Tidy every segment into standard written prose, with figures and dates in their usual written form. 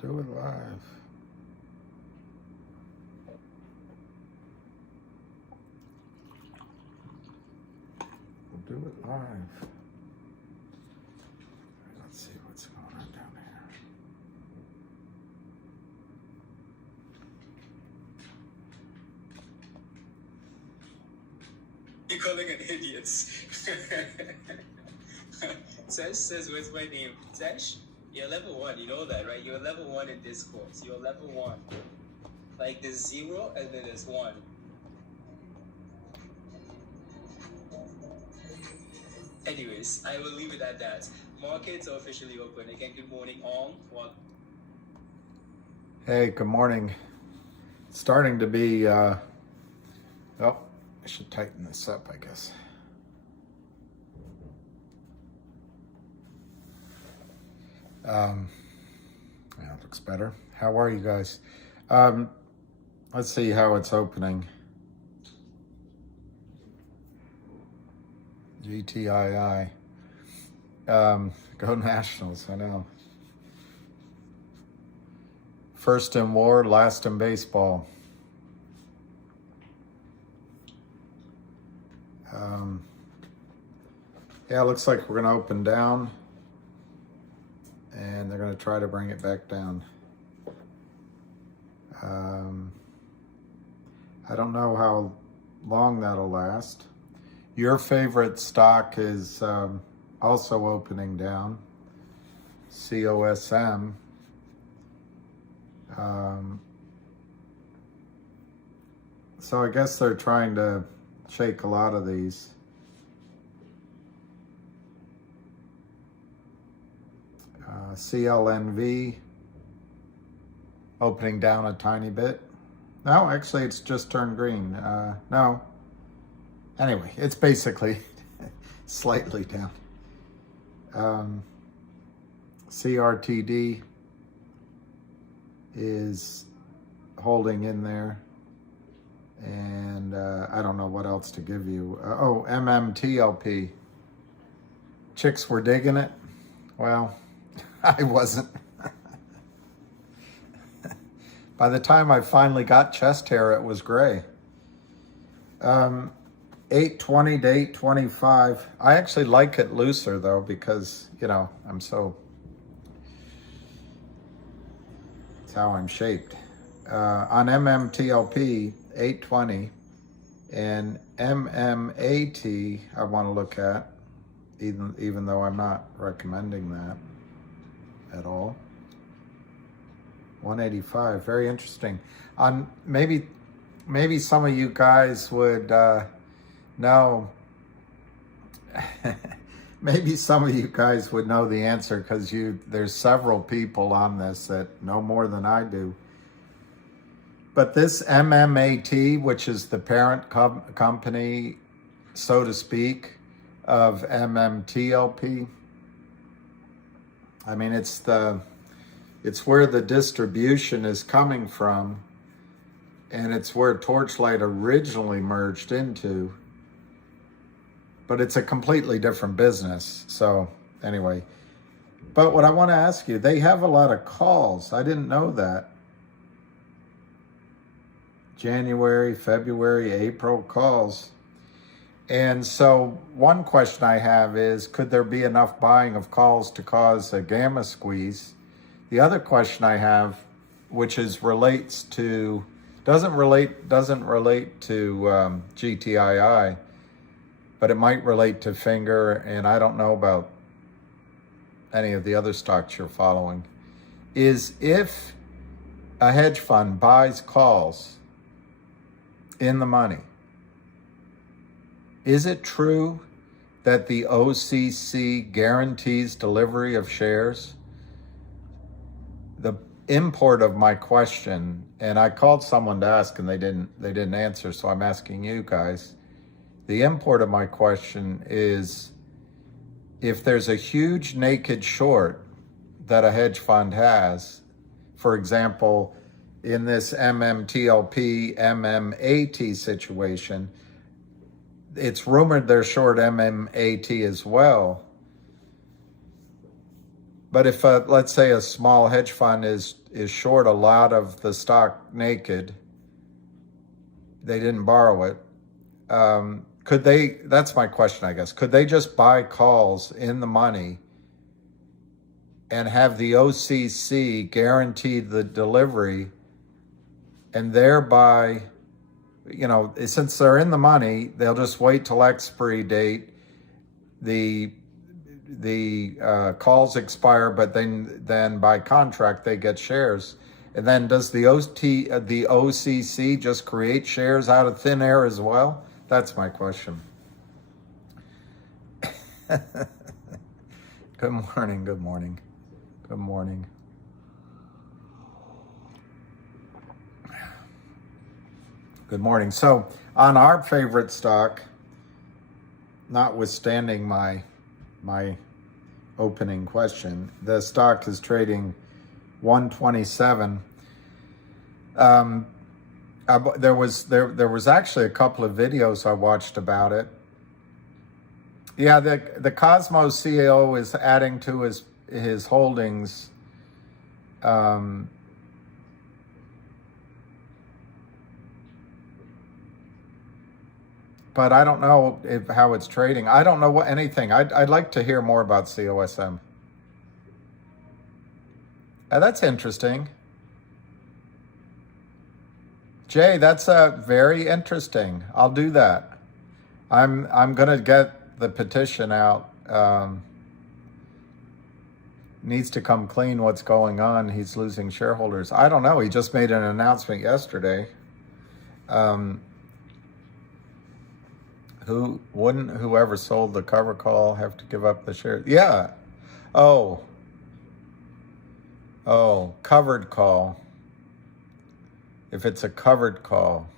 do it live. We'll do it live. Let's see what's going on down here. You're calling an idiot. Sesh says, where's my name? Sesh, you're level 1, you know that, right? You're level 1 in Discord. So you're level 1. Like there's 0 and then there's 1. Anyways, I will leave it at that. Markets are officially open. Again, good morning, all. Hey, good morning. It's starting to be, oh, I should tighten this up, I guess. Yeah, it looks better. How are you guys? Let's see how it's opening. GTII. Go Nationals, I know. First in war, last in baseball. Yeah, it looks like we're going to open down. And they're going to try to bring it back down. I don't know how long that'll last. Your favorite stock is also opening down. COSM. So I guess they're trying to shake a lot of these. CLNV opening down a tiny bit. No, actually it's just turned green. No. Anyway, it's basically slightly down. CRTD is holding in there. And I don't know what else to give you. Oh, MMTLP. Chicks were digging it. Well, I wasn't. By the time I finally got chest hair, it was gray. 820 to 825. I actually like it looser though, because, you know, it's how I'm shaped. On MMTLP, 820, and MMAT, I want to look at, even though I'm not recommending that at all. 185, very interesting. On maybe some of you guys would know. Maybe some of you guys would know the answer, because there's several people on this that know more than I do. But this MMAT, which is the parent company, so to speak, of MMTLP, I mean, it's where the distribution is coming from, and it's where Torchlight originally merged into. But it's a completely different business. So anyway, but what I want to ask you, they have a lot of calls. I didn't know that. January, February, April calls. And so one question I have is, could there be enough buying of calls to cause a gamma squeeze? The other question I have, which doesn't relate to GTII, but it might relate to Finger, and I don't know about any of the other stocks you're following, is if a hedge fund buys calls in the money, is it true that the OCC guarantees delivery of shares? The import of my question, and I called someone to ask and they didn't answer, so I'm asking you guys. The import of my question is, if there's a huge naked short that a hedge fund has, for example, in this MMTLP, MMAT situation, it's rumored they're short MMAT as well. But if, let's say, a small hedge fund is short a lot of the stock naked, they didn't borrow it. Could they, that's my question, I guess, could they just buy calls in the money and have the OCC guarantee the delivery, and thereby, you know, since they're in the money, they'll just wait till expiry date. The calls expire, but then by contract they get shares. And then does the OCC just create shares out of thin air as well? That's my question. Good morning, good morning, good morning. Good morning. So on our favorite stock, notwithstanding my opening question, the stock is trading 127. There was actually a couple of videos I watched about it. Yeah, the Cosmos CEO is adding to his holdings. But I don't know how it's trading. I don't know anything. I'd like to hear more about COSM. That's interesting. Jay, that's very interesting. I'll do that. I'm gonna get the petition out. Needs to come clean what's going on. He's losing shareholders. I don't know. He just made an announcement yesterday. Whoever sold the cover call have to give up the shares? Yeah. Oh, covered call. If it's a covered call.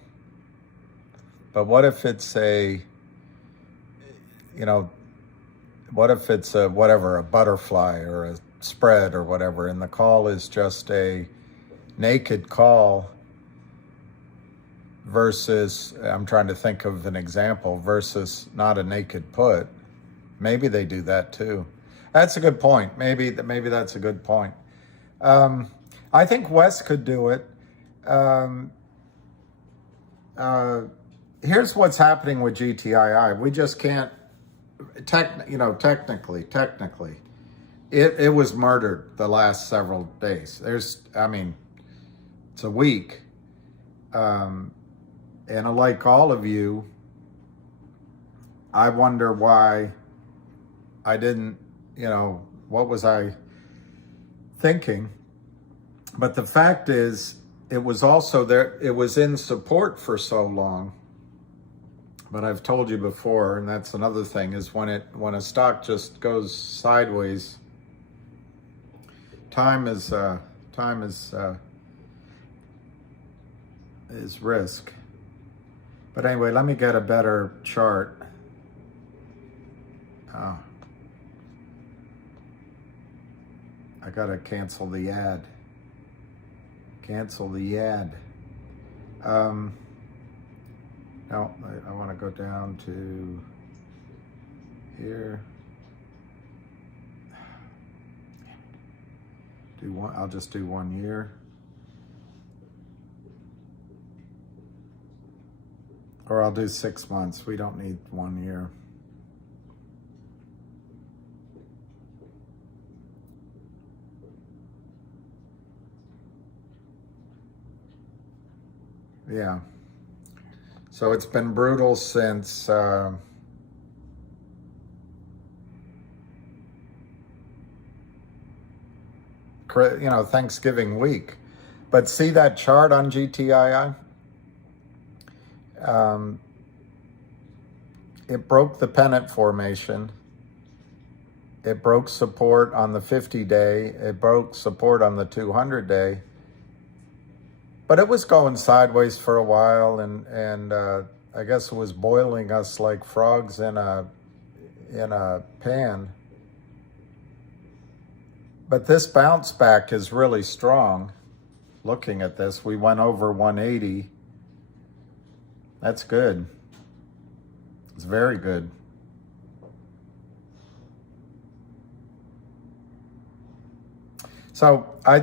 But what if it's what if it's a butterfly or a spread or whatever, and the call is just a naked call versus, I'm trying to think of an example, versus not a naked put. Maybe they do that too. That's a good point. Maybe that's a good point. I think Wes could do it. Here's what's happening with GTII. We just can't, technically, it was murdered the last several days. It's a week. And like all of you, I wonder why I didn't, what was I thinking? But the fact is, it was also there, it was in support for so long. But I've told you before, and that's another thing, is when a stock just goes sideways, time is risk. But anyway, let me get a better chart. I gotta cancel the ad. Cancel the ad. No, I want to go down to here. I'll just do 1 year. Or I'll do 6 months. We don't need 1 year. Yeah. So it's been brutal since Thanksgiving week. But see that chart on GTII? It broke the pennant formation. It broke support on the 50-day. It broke support on the 200-day. But it was going sideways for a while, and I guess it was boiling us like frogs in a pan. But this bounce back is really strong. Looking at this, we went over 180. That's good. It's very good. So I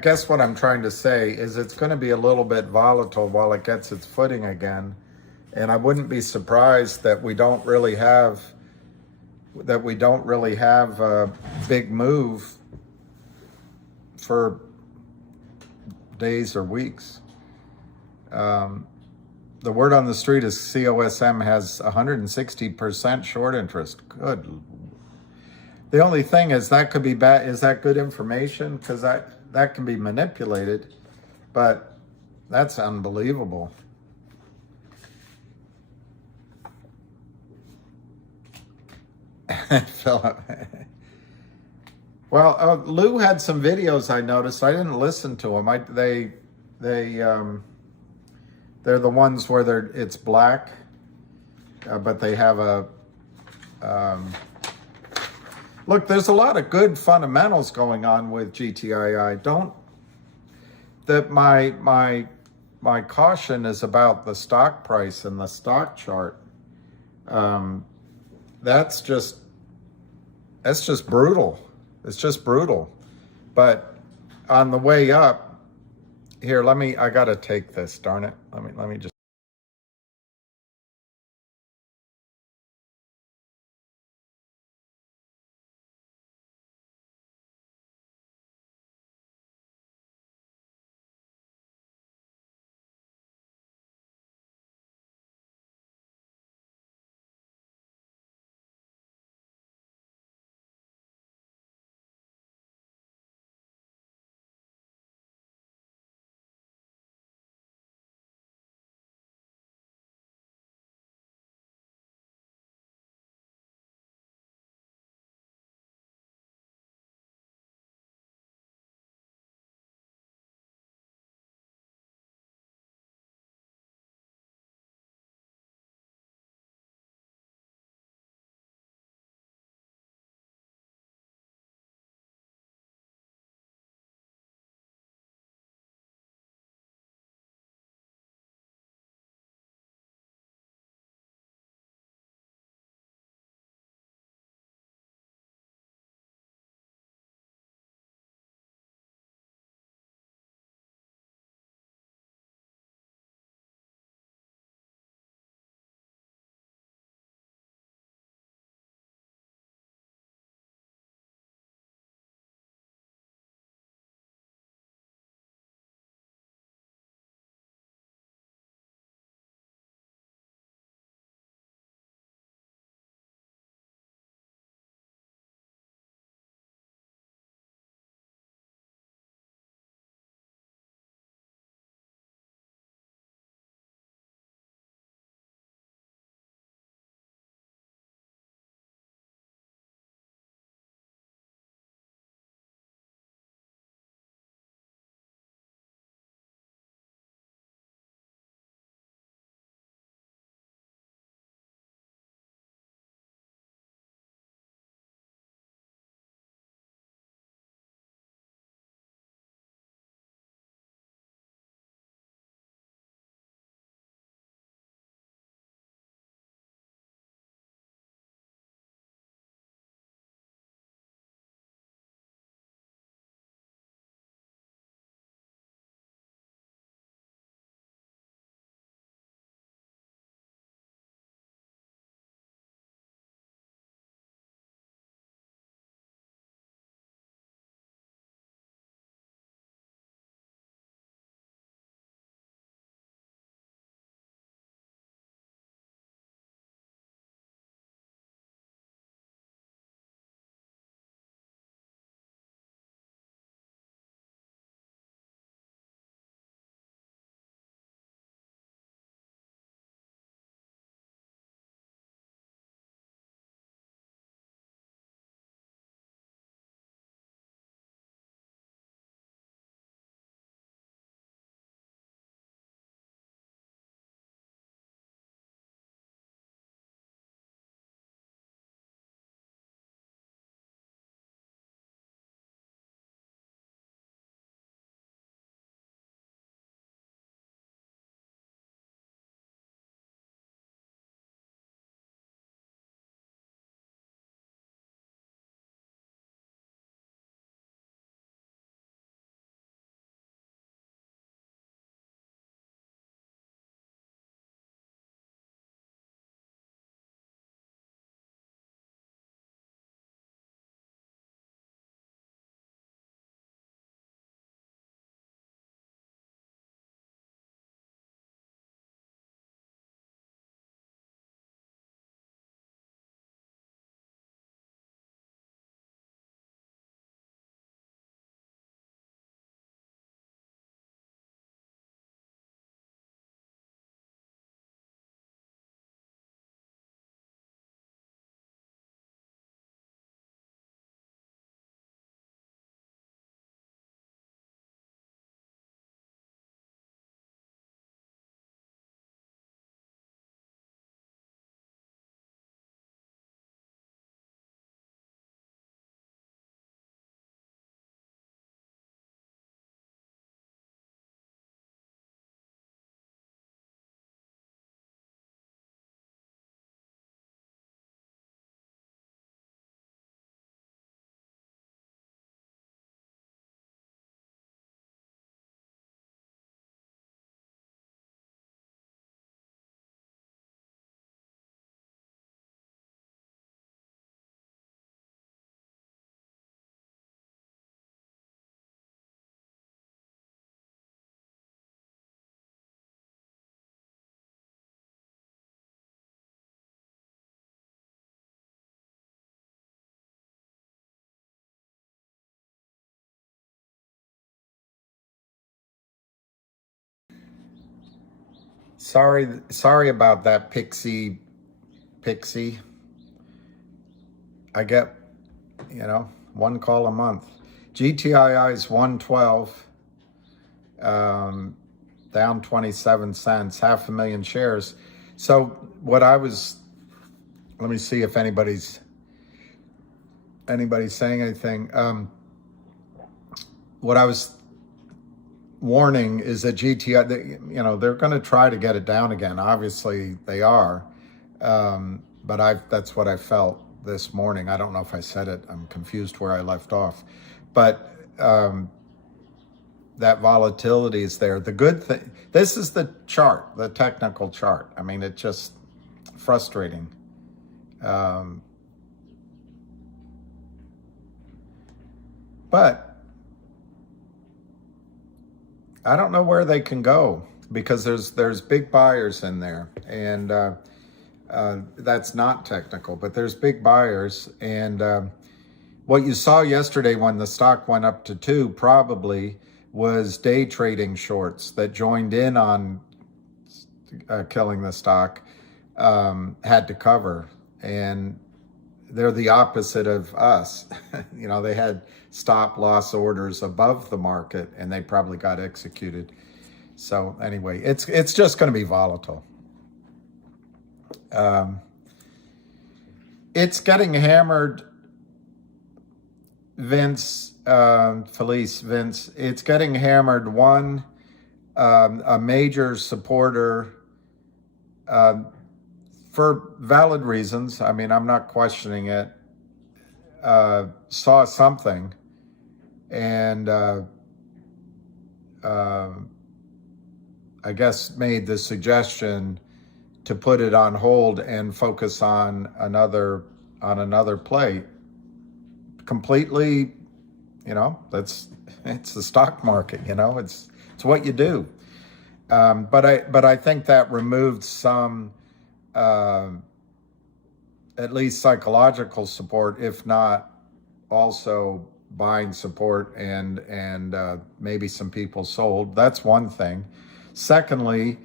guess what I'm trying to say is it's going to be a little bit volatile while it gets its footing again. And I wouldn't be surprised that we don't really have a big move for days or weeks. The word on the street is COSM has 160% short interest. Good. The only thing is that could be bad. Is that good information? Because that can be manipulated, but that's unbelievable. Philip. Well, Lou had some videos I noticed. I didn't listen to them. They're the ones where it's black, but they have a look. There's a lot of good fundamentals going on with GTII. My caution is about the stock price and the stock chart. That's just brutal. It's just brutal. But on the way up, here, I gotta take this, darn it. Let me just Sorry about that, Pixie. I get, one call a month. GTII is 112, down 27 cents, 500,000 shares. So let me see if anybody's saying anything. What I was warning is that GTI, they're going to try to get it down again. Obviously they are. But that's what I felt this morning. I don't know if I said it. I'm confused where I left off. But that volatility is there. The good thing, this is the chart, the technical chart. I mean, it's just frustrating. But I don't know where they can go because there's big buyers in there, and that's not technical, but there's big buyers. And what you saw yesterday when the stock went up to 2 probably was day trading shorts that joined in on killing the stock, had to cover, and they're the opposite of us. They had stop loss orders above the market and they probably got executed. So anyway, it's just going to be volatile. It's getting hammered, Vince, it's getting hammered. One, a major supporter, for valid reasons, I mean, I'm not questioning it, saw something and I guess made the suggestion to put it on hold and focus on another play. Completely, it's the stock market, it's what you do. But I think that removed some at least psychological support, if not also buying support, and maybe some people sold. That's one thing. Secondly,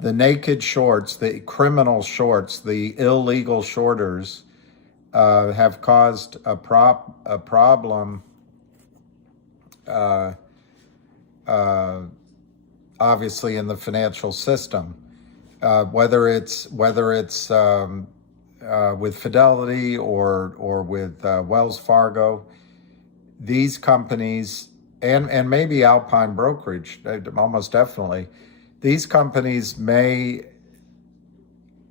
the naked shorts, the criminal shorts, the illegal shorters have caused a problem, obviously, in the financial system. Whether it's with Fidelity or with Wells Fargo, these companies, and maybe Alpine Brokerage, almost definitely, these companies may,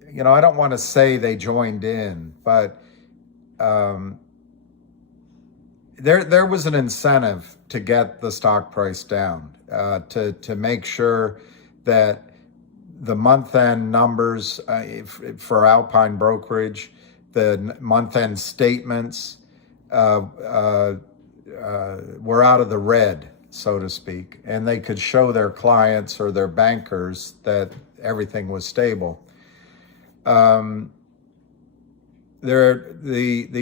I don't want to say they joined in, but there was an incentive to get the stock price down, to make sure that the month-end numbers for Alpine Brokerage, the month-end statements were out of the red, so to speak, and they could show their clients or their bankers that everything was stable. The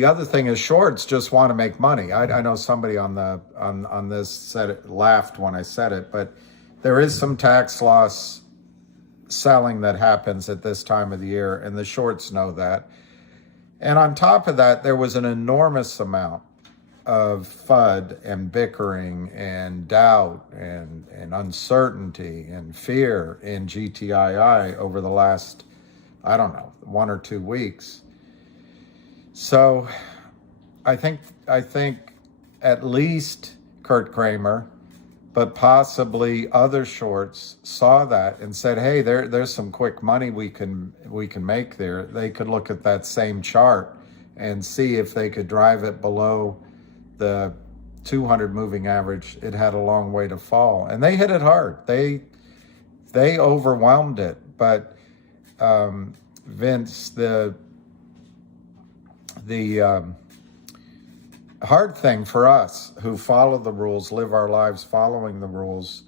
other thing is shorts just want to make money. I know somebody on this said it, laughed when I said it, but there is some tax loss selling that happens at this time of the year, and the shorts know that. And on top of that, there was an enormous amount of FUD and bickering and doubt and uncertainty and fear in GTII over the last, 1 or 2 weeks. So I think at least Kurt Kramer, but possibly other shorts, saw that and said, hey, there's some quick money we can make there. They could look at that same chart and see if they could drive it below the 200 moving average. It had a long way to fall, and they hit it hard. They overwhelmed it. But Vince, the hard thing for us who follow the rules, live our lives following the rules,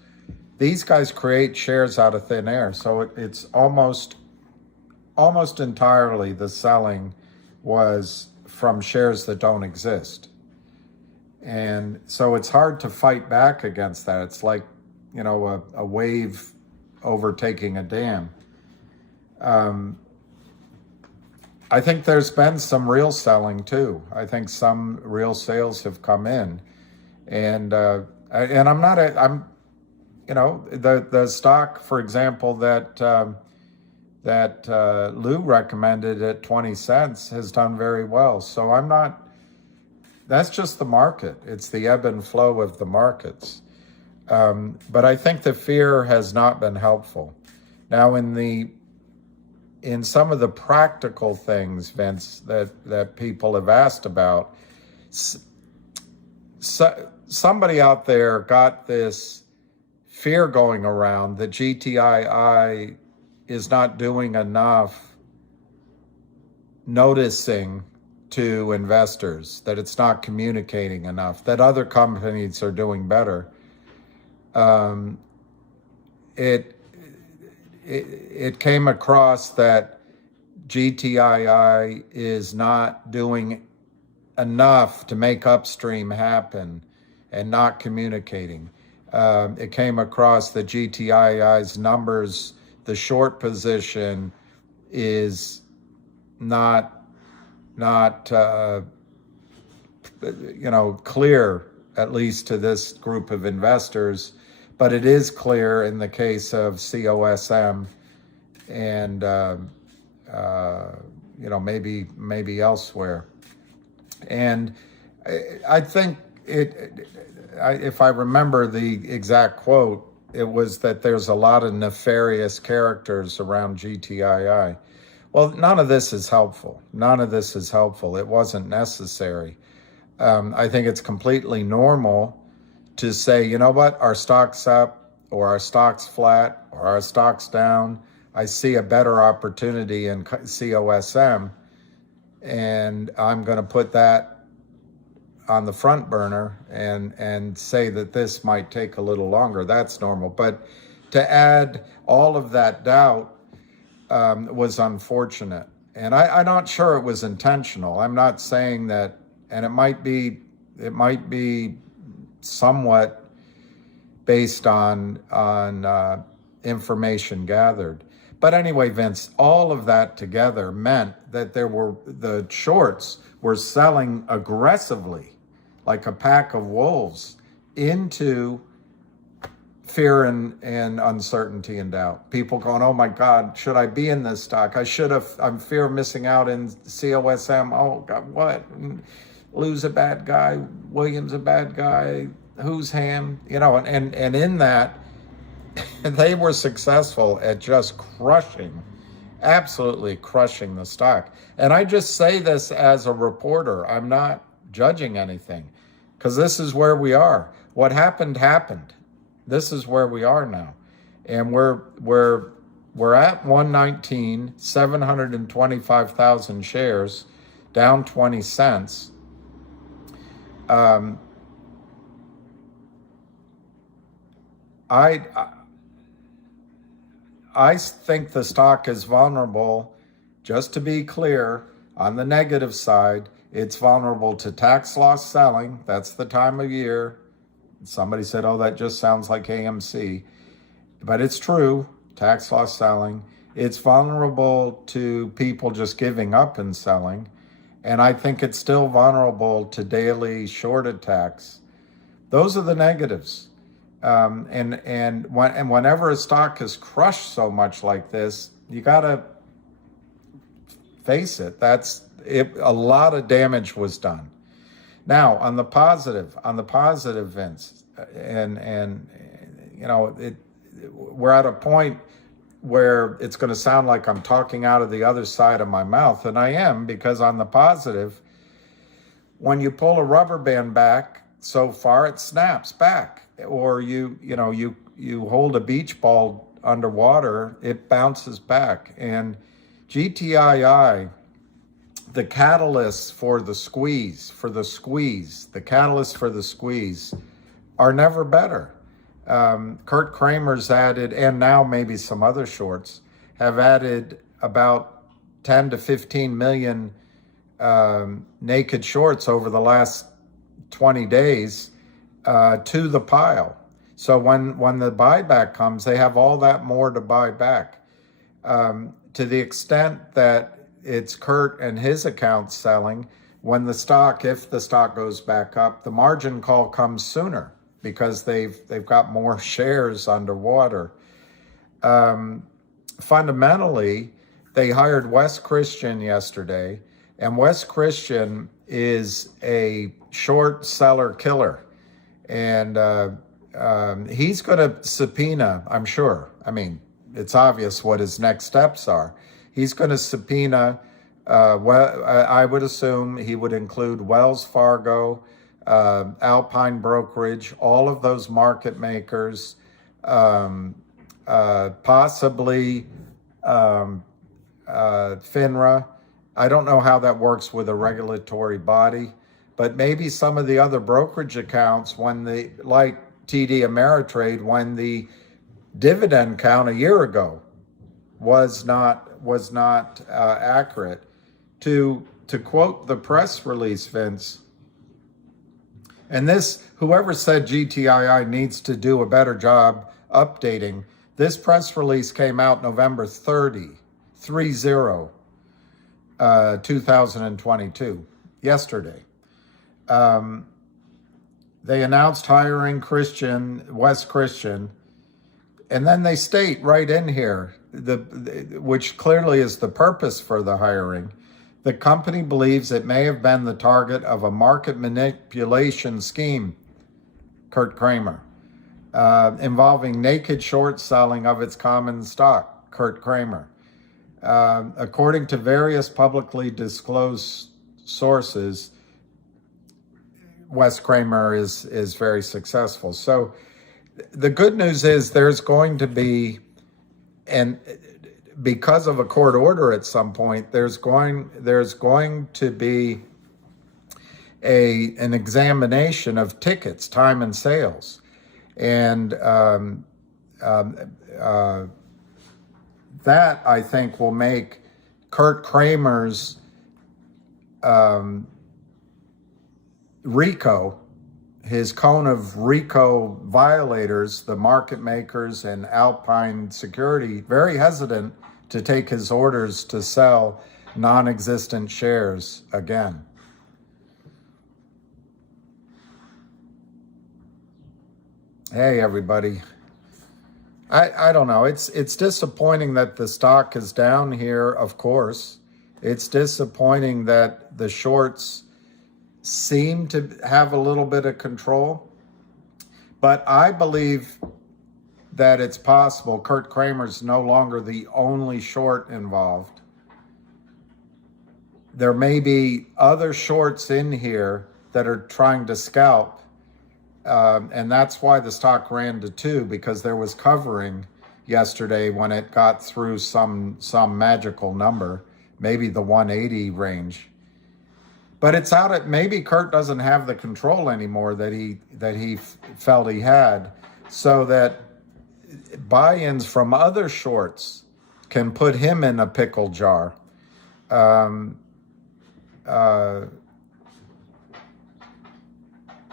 these guys create shares out of thin air. So it's almost entirely the selling was from shares that don't exist. And so it's hard to fight back against that. It's like, a wave overtaking a dam. I think there's been some real selling too. I think some real sales have come in, and I'm not. The stock, for example, that Lou recommended at 20 cents has done very well. So I'm not. That's just the market. It's the ebb and flow of the markets. But I think the fear has not been helpful. Now, in some of the practical things, Vince, that people have asked about, somebody out there got this fear going around that GTII is not doing enough noticing to investors, that it's not communicating enough, that other companies are doing better. It came across that GTII is not doing enough to make upstream happen and not communicating. It came across that GTII's numbers, the short position is not clear, at least to this group of investors, but it is clear in the case of COSM and maybe elsewhere. And I think if I remember the exact quote, it was that there's a lot of nefarious characters around GTII. Well, none of this is helpful. None of this is helpful. It wasn't necessary. I think it's completely normal to say, you know what, our stock's up, or our stock's flat, or our stock's down. I see a better opportunity in COSM, and I'm going to put that on the front burner and say that this might take a little longer. That's normal. But to add all of that doubt was unfortunate. And I'm not sure it was intentional. I'm not saying that, and it might be somewhat based on information gathered. But anyway, Vince, all of that together meant that the shorts were selling aggressively, like a pack of wolves, into fear and uncertainty and doubt. People going, oh my God, should I be in this stock? I'm fear of missing out in COSM. Oh God, what? Lou's a bad guy, William's a bad guy, who's ham? And in that, they were successful at just absolutely crushing the stock. And I just say this as a reporter. I'm not judging anything, because this is where we are. What happened. This is where we are now. And we're at 119, 725,000 shares, down 20 cents. I think the stock is vulnerable. Just to be clear, on the negative side, it's vulnerable to tax loss selling. That's the time of year. Somebody said, oh, that just sounds like AMC. But it's true, tax loss selling. It's vulnerable to people just giving up and selling. And I think it's still vulnerable to daily short attacks. Those are the negatives. And whenever a stock is crushed so much like this, you got to face it. A lot of damage was done. Now, on the positive, Vince, we're at a point where it's going to sound like I'm talking out of the other side of my mouth, and I am, because on the positive, when you pull a rubber band back so far, it snaps back. Or you hold a beach ball underwater, it bounces back. And GTII, the catalysts for the squeeze, the catalysts for the squeeze are never better. Kurt Kramer's added, and now maybe some other shorts, have added about 10 to 15 million naked shorts over the last 20 days to the pile. So when the buyback comes, they have all that more to buy back. To to the extent that it's Kurt and his account selling, when the stock, if the stock goes back up, the margin call comes sooner because they've got more shares underwater. Fundamentally, they hired Wes Christian yesterday, and Wes Christian is a short seller killer. And he's going to subpoena, I'm sure. I mean, it's obvious what his next steps are. He's going to subpoena, I would assume he would include Wells Fargo, Alpine Brokerage, all of those market makers, possibly FINRA. I don't know how that works with a regulatory body, but maybe some of the other brokerage accounts, when the, like TD Ameritrade, when the dividend count a year ago was not accurate. To quote the press release, Vince, and this, whoever said GTII needs to do a better job updating, this press release came out November 2022, yesterday. They announced hiring Wes Christian, and then they state right in here, which clearly is the purpose for the hiring. The company believes it may have been the target of a market manipulation scheme, Kurt Kramer, involving naked short selling of its common stock, Kurt Kramer. According to various publicly disclosed sources, Wes Kramer is very successful. So the good news is there's going to be, and because of a court order at some point, there's going to be an examination of tickets, time and sales. And that, I think, will make Kurt Kramer's RICO, his cone of RICO violators, the market makers and Alpine Security, very hesitant to take his orders to sell non-existent shares again. Hey, everybody. I don't know. It's disappointing that the stock is down here, of course. It's disappointing that the shorts seem to have a little bit of control. But I believe that it's possible Kurt Kramer's no longer the only short involved. There may be other shorts in here that are trying to scalp. And that's why the stock ran to 2, because there was covering yesterday when it got through some magical number, maybe the 180 range. But it's out at, maybe Kurt doesn't have the control anymore that he felt he had, so that buy-ins from other shorts can put him in a pickle jar.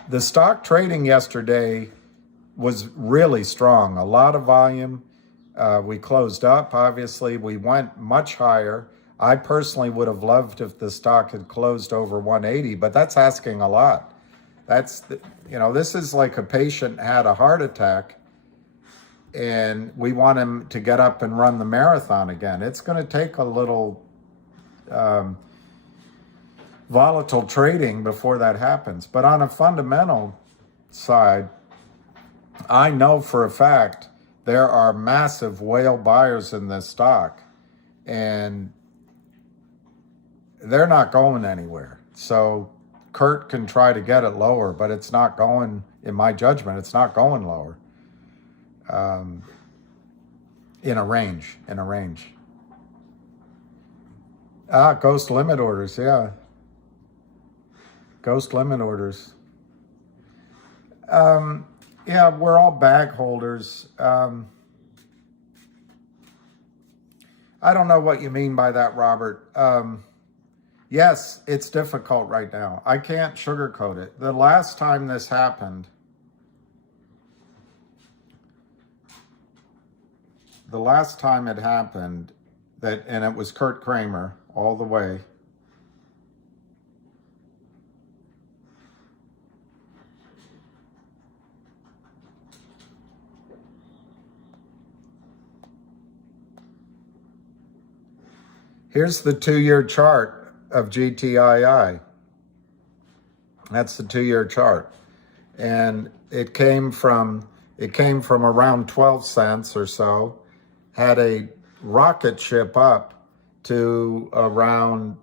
The stock trading yesterday was really strong, a lot of volume. We closed up, obviously. We went much higher. I personally would have loved if the stock had closed over 180, but that's asking a lot. This is like a patient had a heart attack and we want him to get up and run the marathon again. It's going to take a little volatile trading before that happens. But on a fundamental side, I know for a fact there are massive whale buyers in this stock, and they're not going anywhere. So Kurt can try to get it lower, but it's not going, in my judgment, it's not going lower. In a range. Ghost limit orders, yeah. Ghost limit orders. Yeah, we're all bag holders. I don't know what you mean by that, Robert. Yes, it's difficult right now. I can't sugarcoat it. The last time this happened, and it was Kurt Kramer all the way. Here's the 2-year chart of GTII. That's the 2-year chart. And it came from around 12 cents or so, had a rocket ship up to around,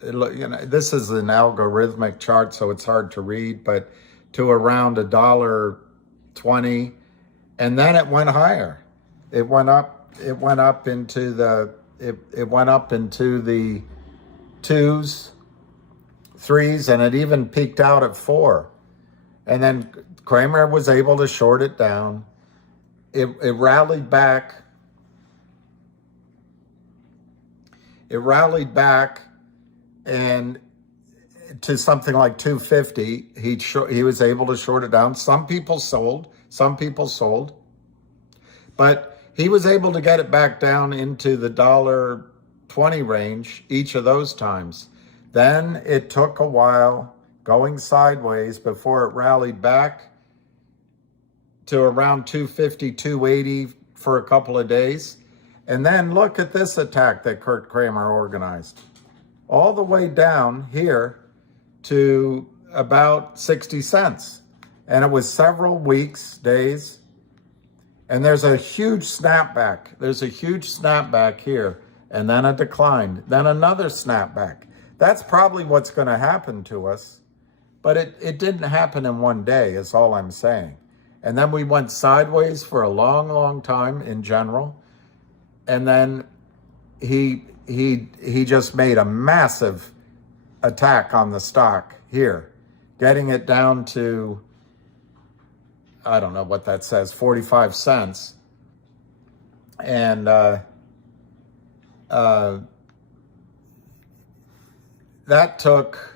this is an algorithmic chart, so it's hard to read, but to around $1.20, and then it went higher. It went up into the 2s, 3s, and it even peaked out at 4. And then Kramer was able to short it down. It rallied back. It rallied back and to something like 250. He was able to short it down. Some people sold. But he was able to get it back down into the $1.20 range each of those times. Then it took a while going sideways before it rallied back to around 250, 280 for a couple of days. And then look at this attack that Kurt Kramer organized. All the way down here to about 60 cents. And it was several weeks, days. And there's a huge snapback. There's a huge snapback here. And then a decline. Then another snapback. That's probably what's going to happen to us. But it didn't happen in one day, is all I'm saying. And then we went sideways for a long, long time in general. And then he just made a massive attack on the stock here, getting it down to, I don't know what that says, 45 cents. And that took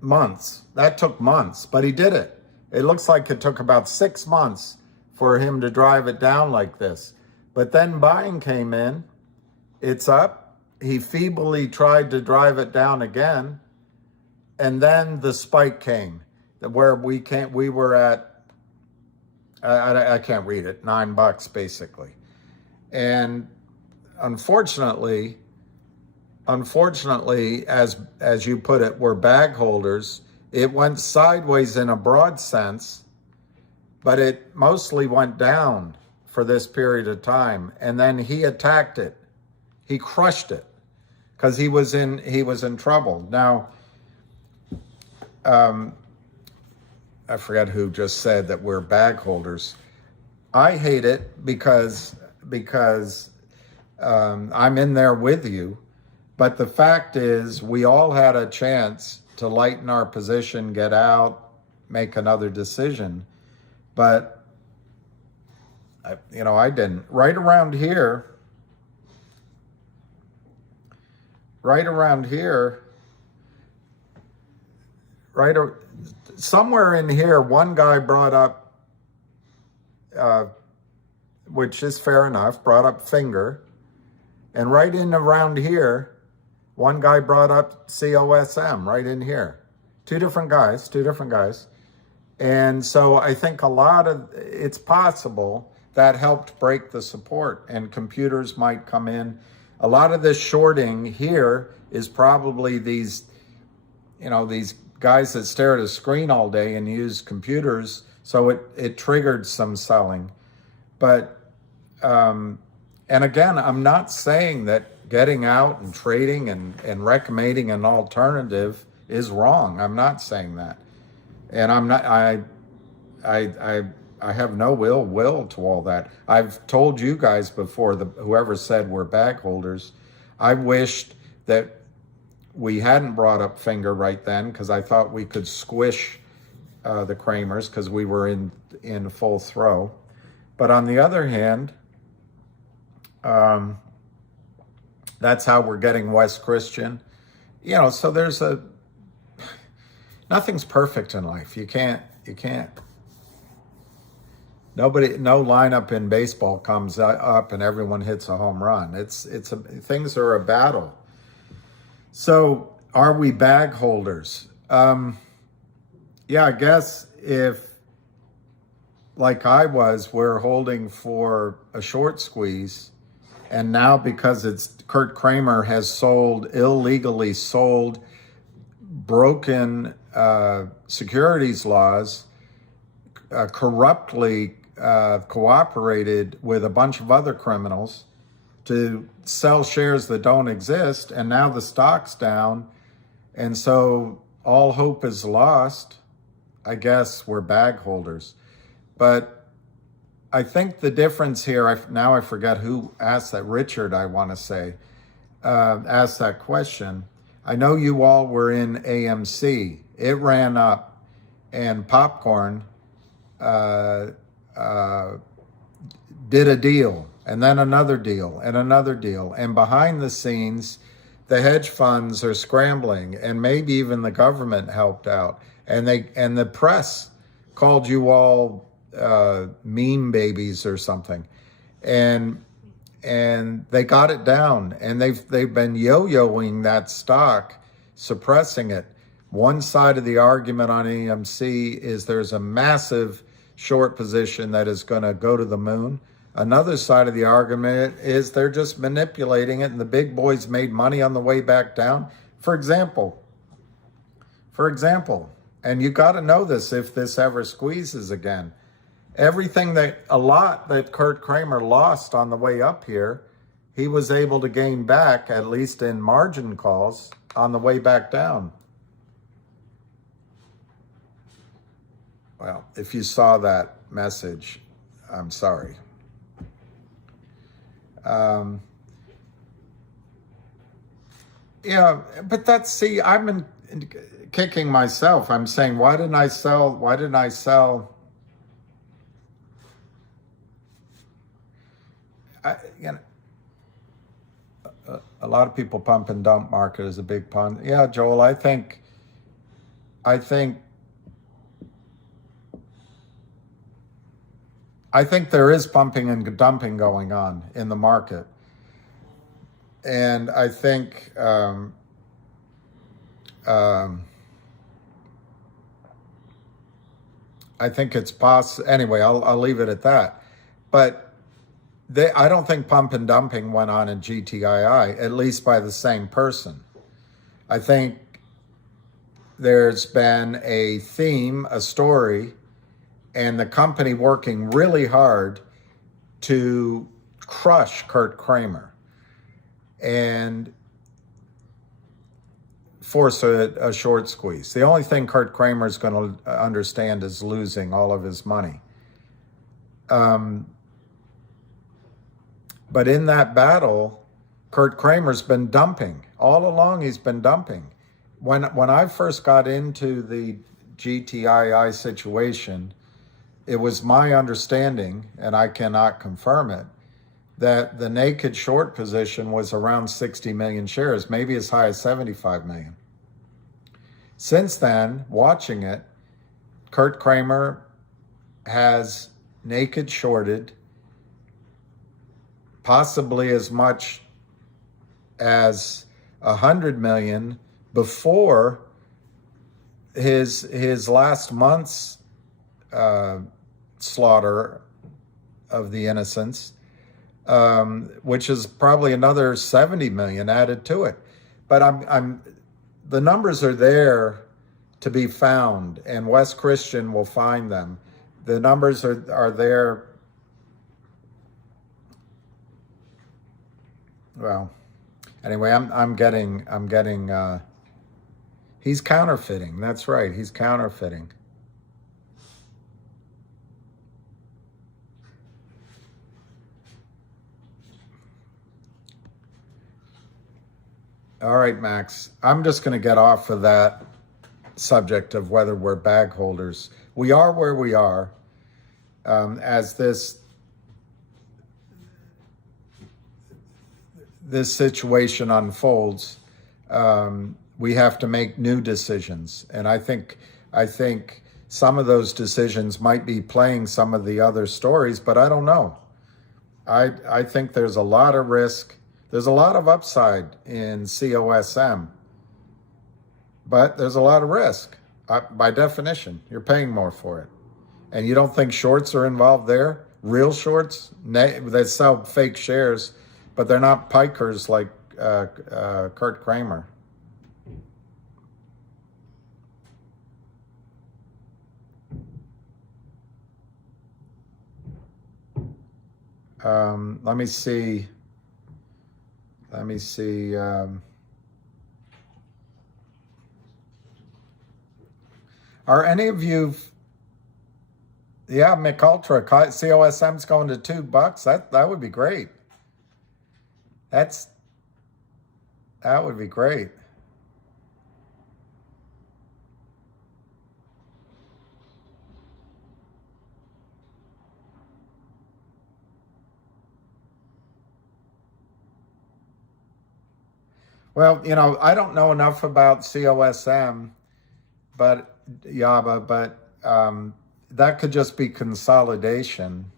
months. But he did it. It looks like it took about 6 months for him to drive it down like this. But then buying came in. It's up. He feebly tried to drive it down again. And then the spike came where we were at, I can't read it, $9 basically. And unfortunately, as you put it, we're bag holders. It went sideways in a broad sense, but it mostly went down for this period of time. And then he attacked it. He crushed it because he was in trouble. Now, I forget who just said that we're bag holders. I hate it because I'm in there with you. But the fact is, we all had a chance to lighten our position, get out, make another decision. But, I didn't. Right around here, somewhere in here, one guy brought up, which is fair enough, brought up finger. And right in around here, one guy brought up COSM right in here. Two different guys. And so I think it's possible that helped break the support, and computers might come in. A lot of this shorting here is probably these guys that stare at a screen all day and use computers. So it triggered some selling. But, and again, I'm not saying that getting out and trading and recommending an alternative is wrong. I'm not saying that. And I'm not, I have no ill will to all that. I've told you guys before, whoever said we're bag holders, I wished that we hadn't brought up finger right then, because I thought we could squish the Kramers because we were in full throw. But on the other hand, that's how we're getting West Christian. So nothing's perfect in life. You can't No lineup in baseball comes up and everyone hits a home run. Things are a battle. So are we bag holders? Yeah, I guess if, like I was, we're holding for a short squeeze, and now because it's Kurt Kramer has illegally sold, broken securities laws, corruptly cooperated with a bunch of other criminals to sell shares that don't exist, and now the stock's down, and so all hope is lost. I guess we're bag holders. But I think the difference here, I forget who asked that, Richard, I want to say, asked that question. I know you all were in AMC. It ran up, and Popcorn did a deal, and then another deal, and another deal. And behind the scenes, the hedge funds are scrambling, and maybe even the government helped out. And the press called you all meme babies or something, and they got it down, and they've been yo-yoing that stock, suppressing it. One side of the argument on AMC is there's a massive short position that is going to go to the moon. Another side of the argument is they're just manipulating it, and the big boys made money on the way back down. For example, and you got to know this if this ever squeezes again, a lot that Kurt Kramer lost on the way up here, he was able to gain back, at least in margin calls, on the way back down. Well, if you saw that message, I'm sorry. Yeah, but I'm kicking myself. I'm saying, why didn't I sell? A lot of people pump and dump market is a big pun. Yeah, Joel, I think there is pumping and dumping going on in the market. And I think it's possible. Anyway, I'll leave it at that. But I don't think pump and dumping went on in GTII, at least by the same person. I think there's been a theme, a story, and the company working really hard to crush Kurt Kramer and force a short squeeze. The only thing Kurt Kramer is going to understand is losing all of his money. But in that battle, Kurt Kramer's been dumping. All along, he's been dumping. When I first got into the GTII situation, it was my understanding, and I cannot confirm it, that the naked short position was around 60 million shares, maybe as high as 75 million. Since then, watching it, Kurt Kramer has naked shorted possibly as much as 100 million before his last month's slaughter of the innocents, which is probably another 70 million added to it. But the numbers are there to be found, and Wes Christian will find them. The numbers are there. Well, anyway, I'm getting he's counterfeiting. That's right, he's counterfeiting. All right, Max, I'm just going to get off of that subject of whether we're bag holders. We are where we are. As this situation unfolds, we have to make new decisions. And I think some of those decisions might be playing some of the other stories, but I don't know. I think there's a lot of risk. There's a lot of upside in COSM, but there's a lot of risk. By definition, you're paying more for it. And you don't think shorts are involved there? Real shorts? They sell fake shares, but they're not pikers like Kurt Kramer. Let me see. Are any of you? Yeah, McUltra COSM's going to $2. That would be great. That would be great. Well, I don't know enough about COSM, but Yaba, but that could just be consolidation,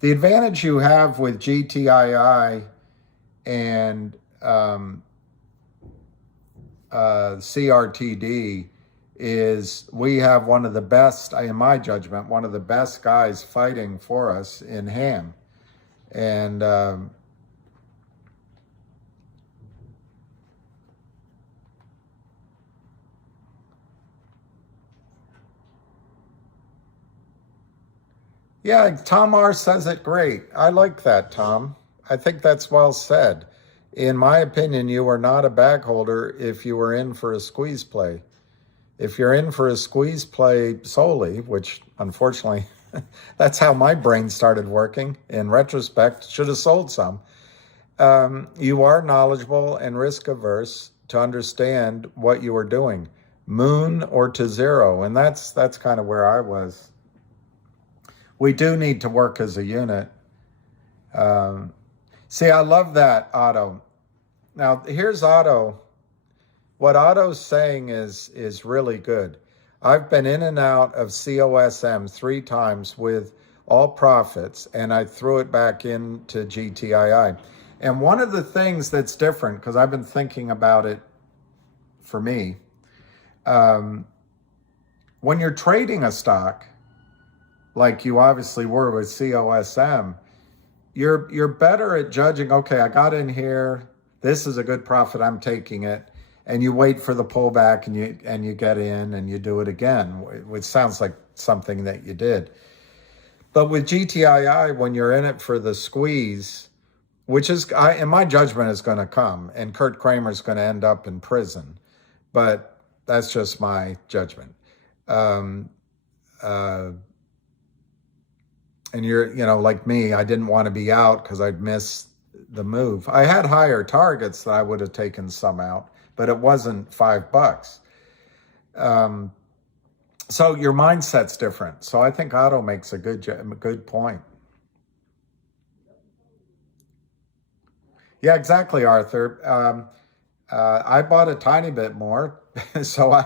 The advantage you have with GTII and CRTD is we have one of the best, in my judgment, one of the best guys fighting for us in Ham. And yeah, Tom R. says it great. I like that, Tom. I think that's well said. In my opinion, you are not a bag holder if you were in for a squeeze play. If you're in for a squeeze play solely, which unfortunately, that's how my brain started working. In retrospect, should have sold some. You are knowledgeable and risk averse to understand what you are doing, moon or to zero. And that's kind of where I was. We do need to work as a unit. See, I love that, Otto. Now, here's Otto. What Otto's saying is really good. I've been in and out of COSM 3 times with all profits, and I threw it back into GTII. And one of the things that's different, because I've been thinking about it for me, when you're trading a stock, like you obviously were with COSM, you're better at judging, okay, I got in here, this is a good profit, I'm taking it, and you wait for the pullback and you get in and you do it again, which sounds like something that you did. But with GTII, when you're in it for the squeeze, which is, in my judgment, is going to come, and Kurt Kramer's going to end up in prison, but that's just my judgment. And you're, like me, I didn't want to be out because I'd miss the move. I had higher targets that I would have taken some out, but it wasn't $5. So your mindset's different. So I think Otto makes a good point. Yeah, exactly, Arthur. I bought a tiny bit more, so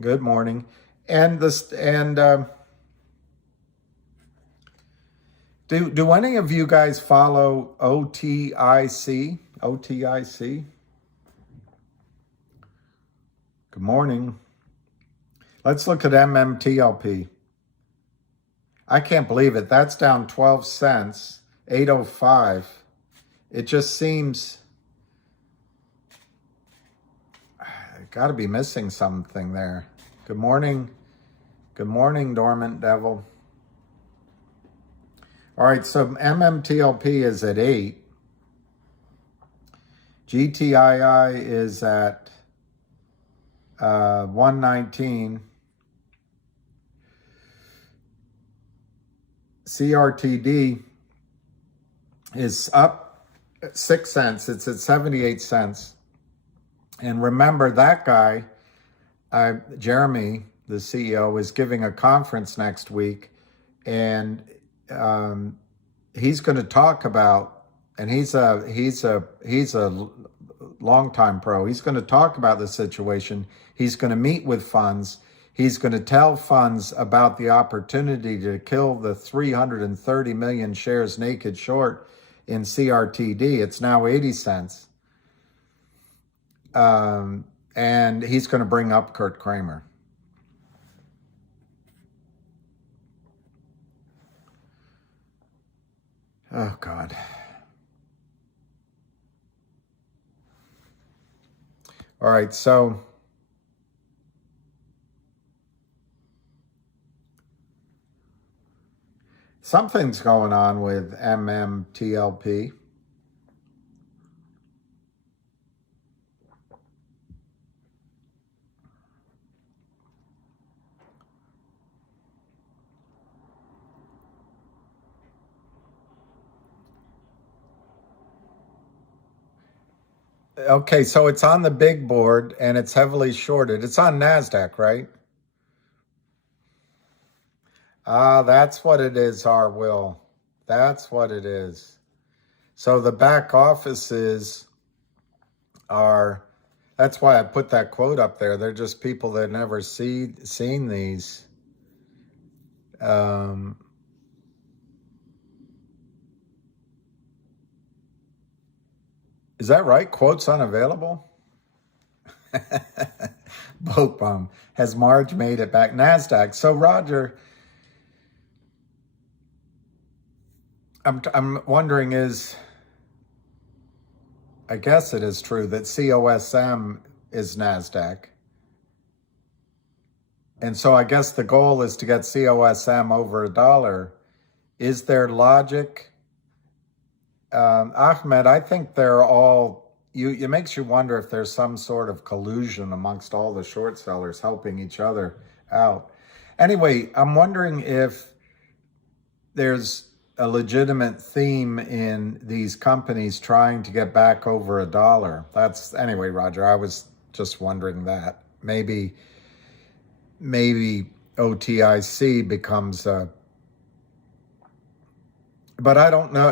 good morning. And do any of you guys follow OTIC? OTIC? Good morning. Let's look at MMTLP. I can't believe it. That's down 12 cents, 805. It just seems got to be missing something there. Good morning. Good morning, Dormant Devil. All right, so MMTLP is at 8. GTII is at 119. CRTD is up 6 cents. It's at 78 cents. And remember, that guy, Jeremy, the CEO, is giving a conference next week, and he's going to talk about and he's a longtime pro. He's going to talk about the situation. He's going to meet with funds. He's going to tell funds about the opportunity to kill the 330 million shares naked short in CRTD. It's now 80 cents. And he's going to bring up Kurt Kramer. Oh, God. All right, so something's going on with MMTLP. Okay, so it's on the big board and it's heavily shorted. It's on NASDAQ, right? Ah, that's what it is, our Will. That's what it is. So the back offices are, that's why I put that quote up there. They're just people that never seen these. Is that right? Quotes unavailable? Boat bomb. Has Marge made it back? NASDAQ. So Roger, I'm wondering I guess it is true that COSM is NASDAQ. And so I guess the goal is to get COSM over $1. Is there logic? Ahmed, I think they're all, it makes you wonder if there's some sort of collusion amongst all the short sellers helping each other out. Anyway, I'm wondering if there's a legitimate theme in these companies trying to get back over $1. Anyway, Roger, I was just wondering that. Maybe OTIC becomes but I don't know,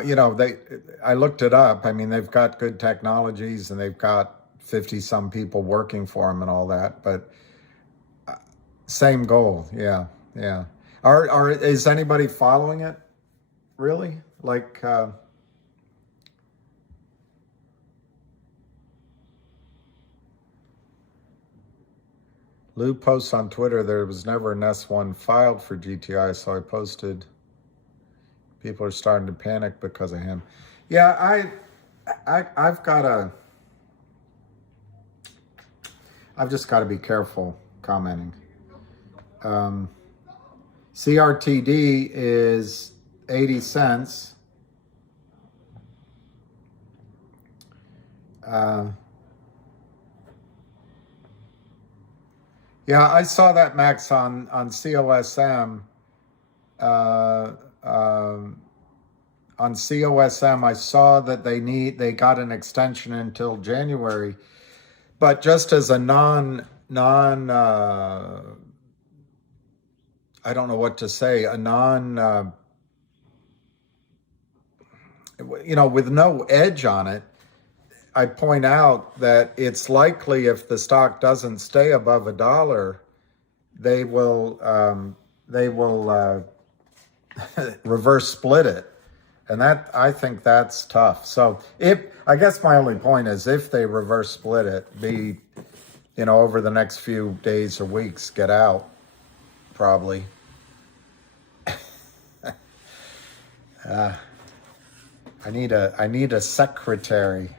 I looked it up. I mean, they've got good technologies and they've got 50 some people working for them and all that, but same goal. Yeah. Is anybody following it? Really? Like, Lou posts on Twitter, there was never an S1 filed for GTI, so I posted. People are starting to panic because of him. Yeah, I've just got to be careful commenting. CRTD is 80 cents. Yeah, I saw that, Max, on COSM. On COSM, I saw that they got an extension until January, but just as a I don't know what to say, with no edge on it, I point out that it's likely if the stock doesn't stay above $1, they will reverse split it. And I think that's tough. So I guess my only point is if they reverse split it, over the next few days or weeks, get out, probably. I need a secretary.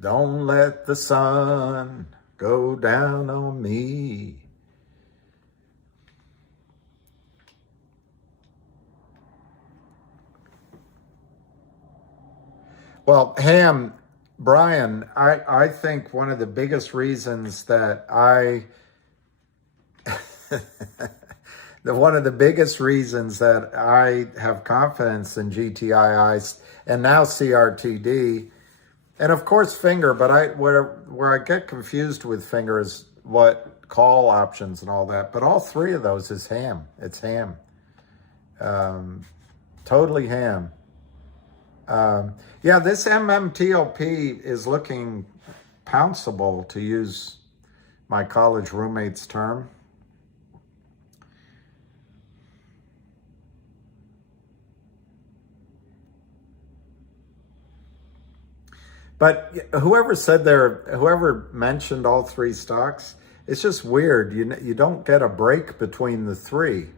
Don't let the sun go down on me. Well, Brian, I think one of the biggest reasons that one of the biggest reasons that I have confidence in GTII, and now CRTD, and of course Finger. But where I get confused with Finger is what call options and all that. But all three of those is ham. It's ham, totally ham. Yeah, this MMTLP is looking pounceable, to use my college roommate's term. But whoever mentioned all three stocks, it's just weird. You don't get a break between the three.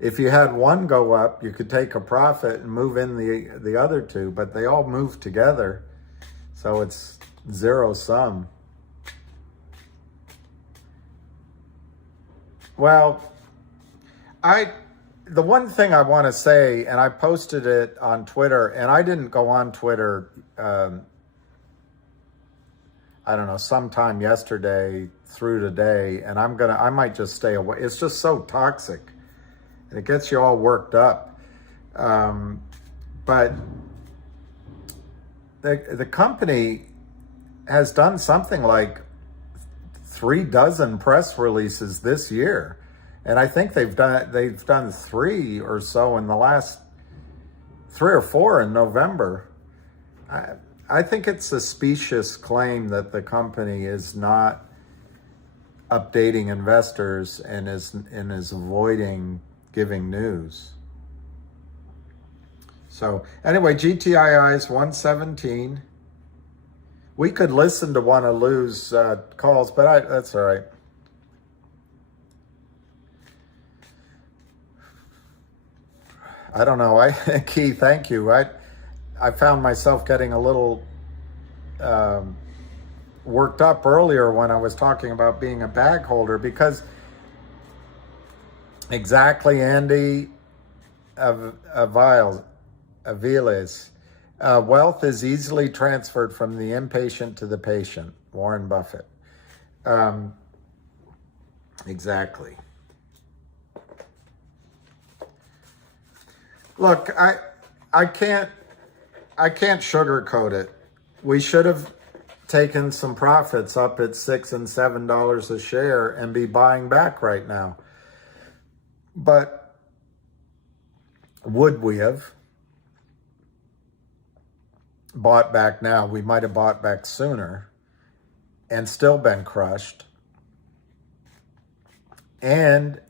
If you had one go up, you could take a profit and move in the other two, but they all move together. So it's zero sum. Well, the one thing I want to say, and I posted it on Twitter, and I didn't go on Twitter, I don't know, sometime yesterday through today, and I might just stay away. It's just so toxic, and it gets you all worked up. But the company has done something like 36 press releases this year, and I think they've done 3 or so in the last 3 or 4 in November. I think it's a specious claim that the company is not updating investors and is avoiding giving news. So anyway, GTII is 117. We could listen to one of Lou's calls, but that's all right. I don't know. Key, thank you. I found myself getting a little worked up earlier when I was talking about being a bag holder, because exactly, Andy Aviles, wealth is easily transferred from the impatient to the patient. Warren Buffett. Exactly. Look, I can't sugarcoat it. We should have taken some profits up at $6 and $7 a share and be buying back right now. But would we have bought back now? We might have bought back sooner and still been crushed. And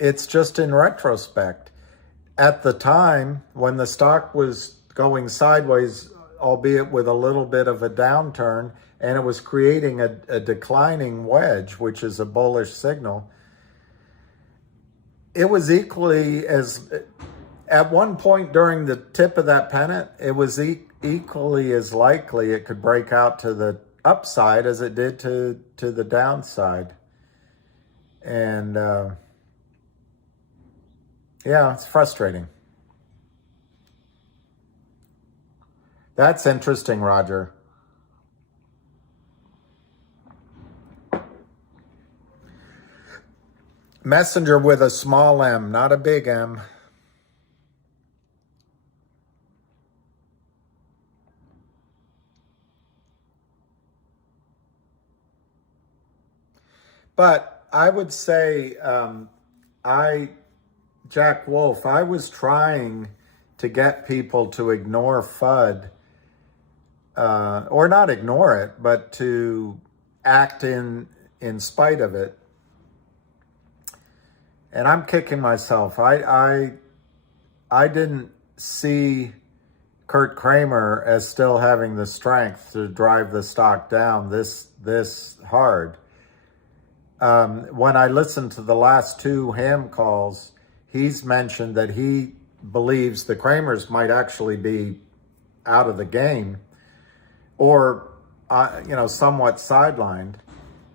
it's just in retrospect. At the time when the stock was going sideways, albeit with a little bit of a downturn, and it was creating a declining wedge, which is a bullish signal, it was equally as, at one point during the tip of that pennant, it was equally as likely it could break out to the upside as it did to the downside. And yeah, it's frustrating. That's interesting, Roger. Messenger with a small m, not a big M. But I would say, Jack Wolf, I was trying to get people to ignore FUD, or not ignore it, but to act in spite of it. And I'm kicking myself. I didn't see Kurt Kramer as still having the strength to drive the stock down this hard. When I listened to the last 2 ham calls, he's mentioned that he believes the Kramers might actually be out of the game, or somewhat sidelined,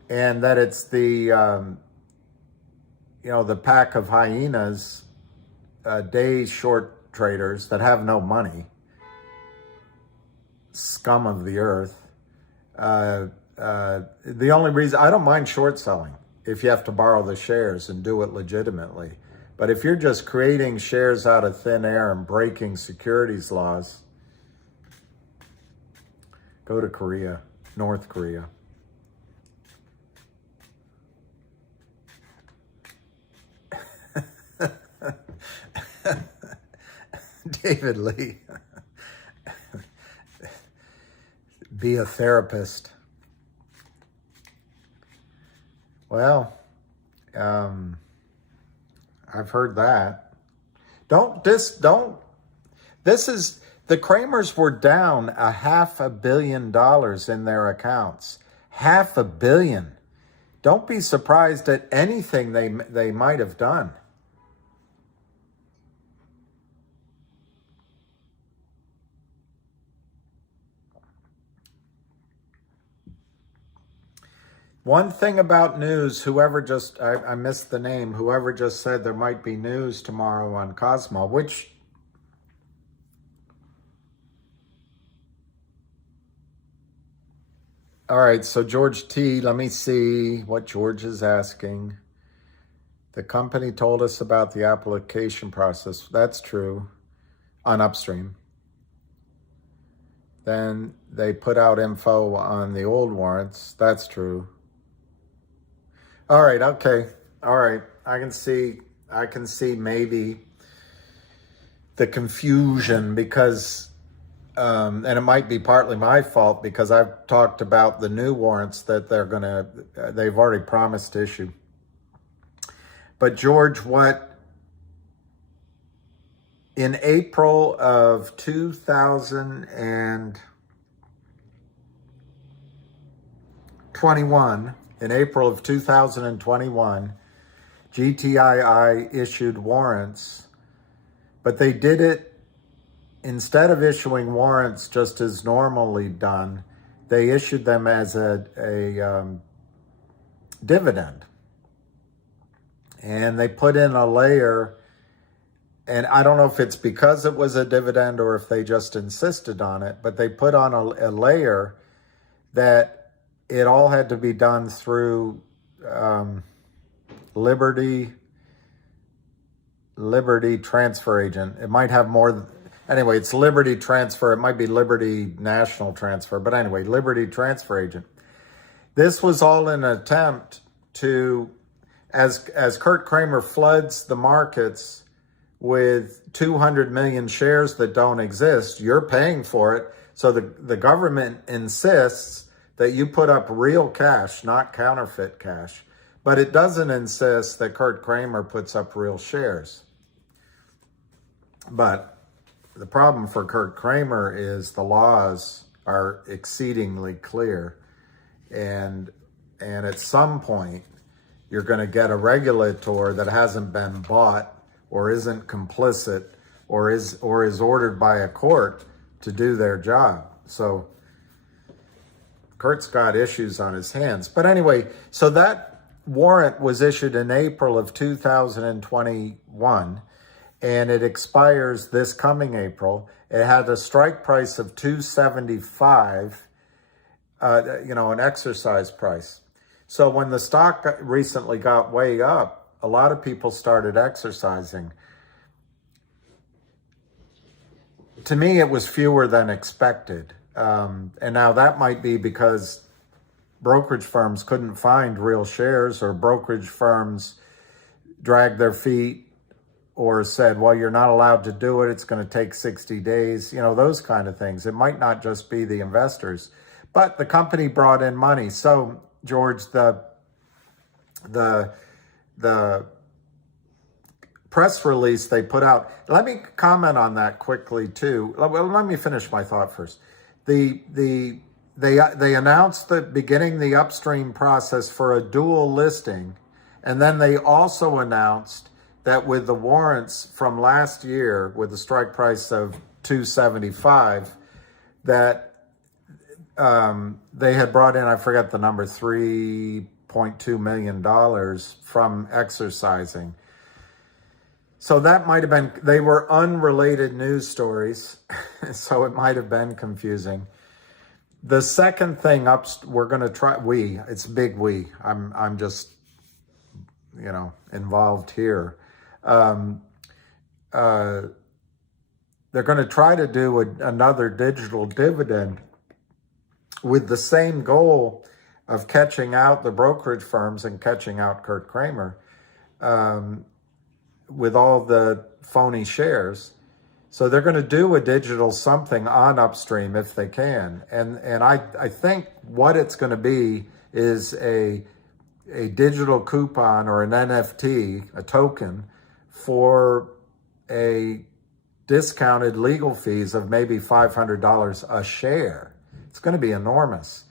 and that it's the the pack of hyenas, day short traders that have no money, scum of the earth. The only reason I don't mind short selling, if you have to borrow the shares and do it legitimately. But if you're just creating shares out of thin air and breaking securities laws, Go to Korea, North Korea. David Lee. Be a therapist. Well, I've heard that. The Kramers were down $500 million in their accounts. $500 million. Don't be surprised at anything they might have done. One thing about news, I missed the name, whoever just said there might be news tomorrow on Cosmo, which, all right, so George T, let me see what George is asking. The company told us about the application process. That's true, on Upstream. Then they put out info on the old warrants. That's true. All right, okay. All right. I can see maybe the confusion because and it might be partly my fault because I've talked about the new warrants that they've already promised to issue. But George, in April of 2021, in April of 2021, GTII issued warrants, but they did it, instead of issuing warrants just as normally done, they issued them as a dividend. And they put in a layer, and I don't know if it's because it was a dividend or if they just insisted on it, but they put on a layer that it all had to be done through Liberty Transfer Agent. It might have more. Anyway, it's Liberty Transfer. It might be Liberty National Transfer. But anyway, Liberty Transfer Agent. This was all an attempt to, as Kurt Kramer floods the markets with 200 million shares that don't exist, you're paying for it. So the government insists that you put up real cash, not counterfeit cash. But it doesn't insist that Kurt Kramer puts up real shares. But the problem for Kurt Kramer is the laws are exceedingly clear. And at some point, you're going to get a regulator that hasn't been bought or isn't complicit or is ordered by a court to do their job. So Kurt's got issues on his hands. But anyway, so that warrant was issued in April of 2021, and it expires this coming April. It had a strike price of $275, an exercise price. So when the stock recently got way up, a lot of people started exercising. To me, it was fewer than expected. And now that might be because brokerage firms couldn't find real shares, or brokerage firms dragged their feet or said, well, you're not allowed to do it. It's going to take 60 days, those kind of things. It might not just be the investors, but the company brought in money. So George, the press release they put out, let me comment on that quickly too. Let me finish my thought first. They announced that beginning the upstream process for a dual listing, and then they also announced that with the warrants from last year, with the strike price of $275, that they had brought in, I forget the number, $3.2 million from exercising. So that might have been, they were unrelated news stories, so it might have been confusing. The second thing we're going to try, it's big we, I'm just, involved here. They're going to try to do another digital dividend with the same goal of catching out the brokerage firms and catching out Kurt Kramer with all the phony shares. So they're going to do a digital something on Upstream if they can. And I think what it's going to be is a digital coupon or an NFT, a token, for a discounted legal fees of maybe $500 a share. It's going to be enormous.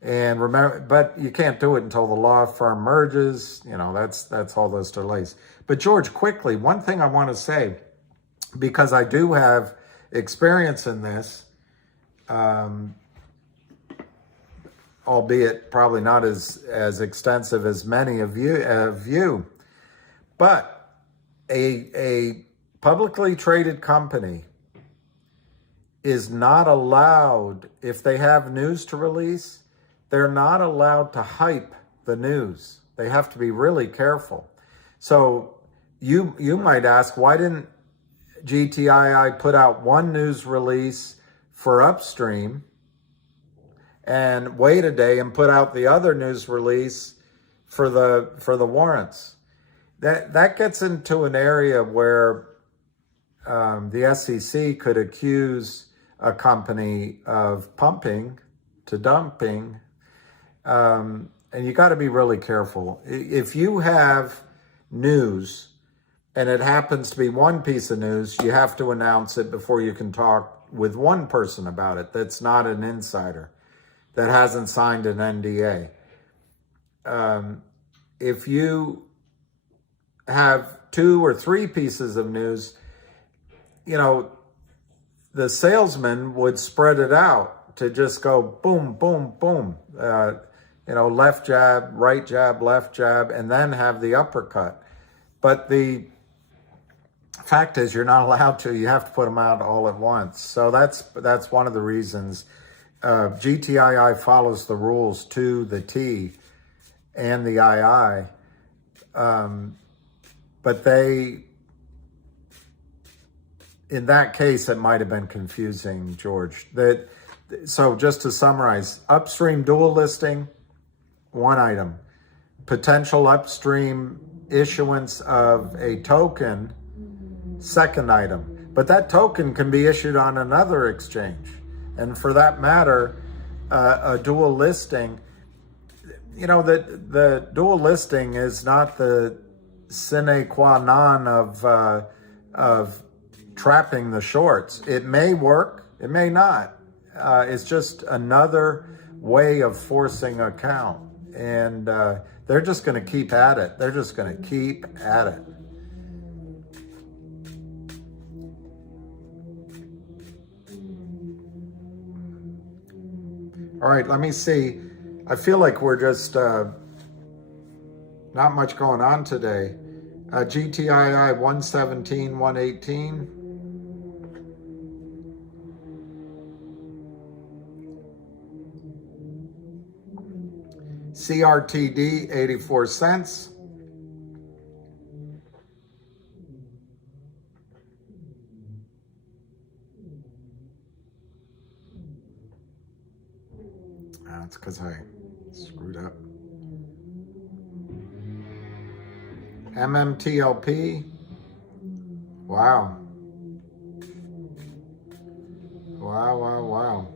And remember, but you can't do it until the law firm merges. You know, that's all those delays. But George, quickly, one thing I want to say, because I do have experience in this, albeit probably not as extensive as many of you, but a publicly traded company is not allowed, if they have news to release, they're not allowed to hype the news. They have to be really careful. So you might ask, why didn't GTII put out one news release for Upstream and wait a day and put out the other news release for the warrants? That gets into an area where the SEC could accuse a company of pumping to dumping, and you got to be really careful. If you have news and it happens to be one piece of news, you have to announce it before you can talk with one person about it that's not an insider, that hasn't signed an NDA. If you have 2 or 3 pieces of news, you know, the salesman would spread it out to just go boom, boom, boom, you know, left jab, right jab, left jab, and then have the uppercut. But the fact is, you're not allowed to. You have to put them out all at once. So that's one of the reasons GTII follows the rules to the T and the II. But they, in that case, it might have been confusing, George. So just to summarize, Upstream dual listing, one item. Potential Upstream issuance of a token, second item. But that token can be issued on another exchange. And for that matter, a dual listing, you know, the dual listing is not the sine qua non of trapping the shorts. It may work, it may not. It's just another way of forcing a count. And they're just going to keep at it. They're just going to keep at it. All right, let me see. I feel like we're just not much going on today. GTII 117, 118. CRTD 84 cents. That's because I screwed up. MMTLP. Wow. Wow, wow, wow.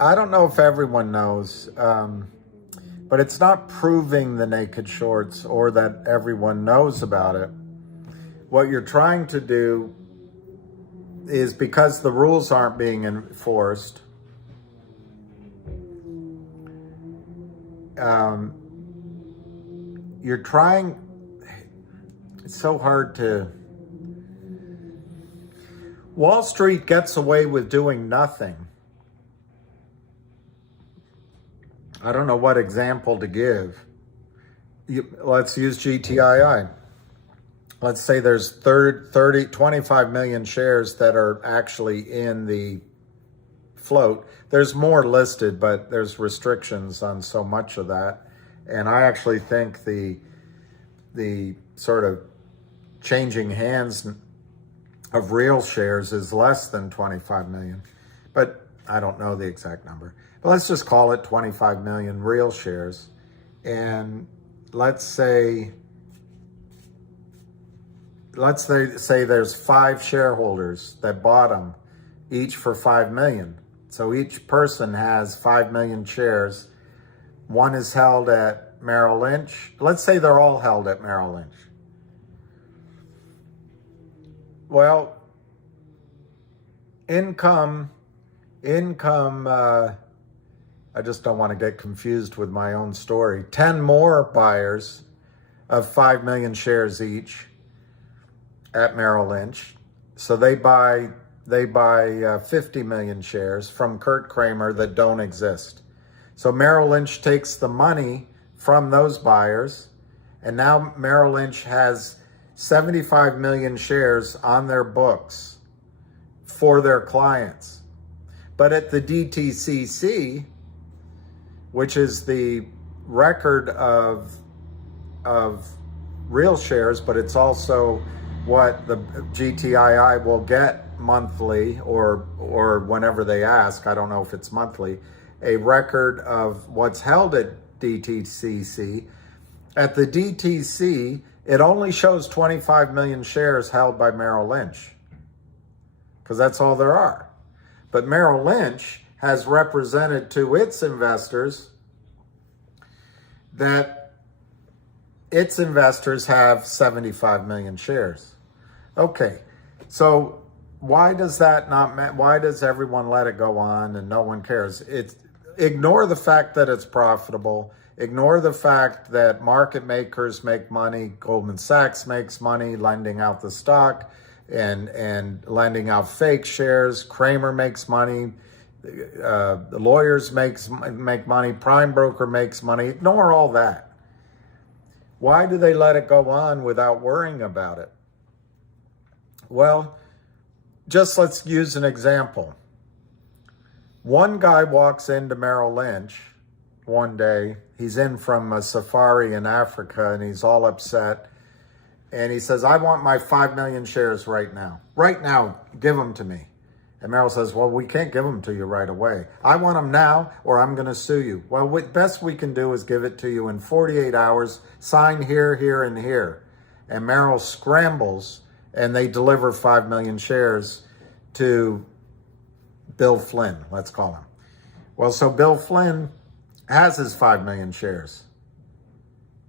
I don't know if everyone knows, but it's not proving the naked shorts or that everyone knows about it. What you're trying to do is, because the rules aren't being enforced, you're trying, it's so hard to, Wall Street gets away with doing nothing. I don't know what example to give. Let's use GTII. Let's say there's 25 million shares that are actually in the float. There's more listed, but there's restrictions on so much of that. And I actually think the sort of changing hands of real shares is less than 25 million, but I don't know the exact number. But let's just call it 25 million real shares. And let's say there's 5 shareholders that bought them, each for 5 million. So each person has 5 million shares. One is held at Merrill Lynch. Let's say they're all held at Merrill Lynch. Well, income, I just don't want to get confused with my own story. 10 more buyers of 5 million shares each at Merrill Lynch. So they buy 50 million shares from Kurt Kramer that don't exist. So Merrill Lynch takes the money from those buyers, and now Merrill Lynch has 75 million shares on their books for their clients. But at the DTCC, which is the record of real shares, but it's also what the GTII will get monthly or whenever they ask, I don't know if it's monthly, a record of what's held at DTCC. At the DTC, it only shows 25 million shares held by Merrill Lynch, because that's all there are. But Merrill Lynch has represented to its investors that its investors have 75 million shares. Okay, so why does everyone let it go on and no one cares? Ignore the fact that it's profitable. Ignore the fact that market makers make money. Goldman Sachs makes money lending out the stock and lending out fake shares. Kramer makes money. The lawyers make money. Prime broker makes money. Ignore all that. Why do they let it go on without worrying about it? Well, just let's use an example. One guy walks into Merrill Lynch one day. He's in from a safari in Africa and he's all upset. And he says, I want my 5 million shares right now. Right now, give them to me. And Merrill says, well, we can't give them to you right away. I want them now or I'm going to sue you. Well, what best we can do is give it to you in 48 hours. Sign here, here, and here. And Merrill scrambles and they deliver 5 million shares to Bill Flynn, let's call him. Well, so Bill Flynn has his 5 million shares.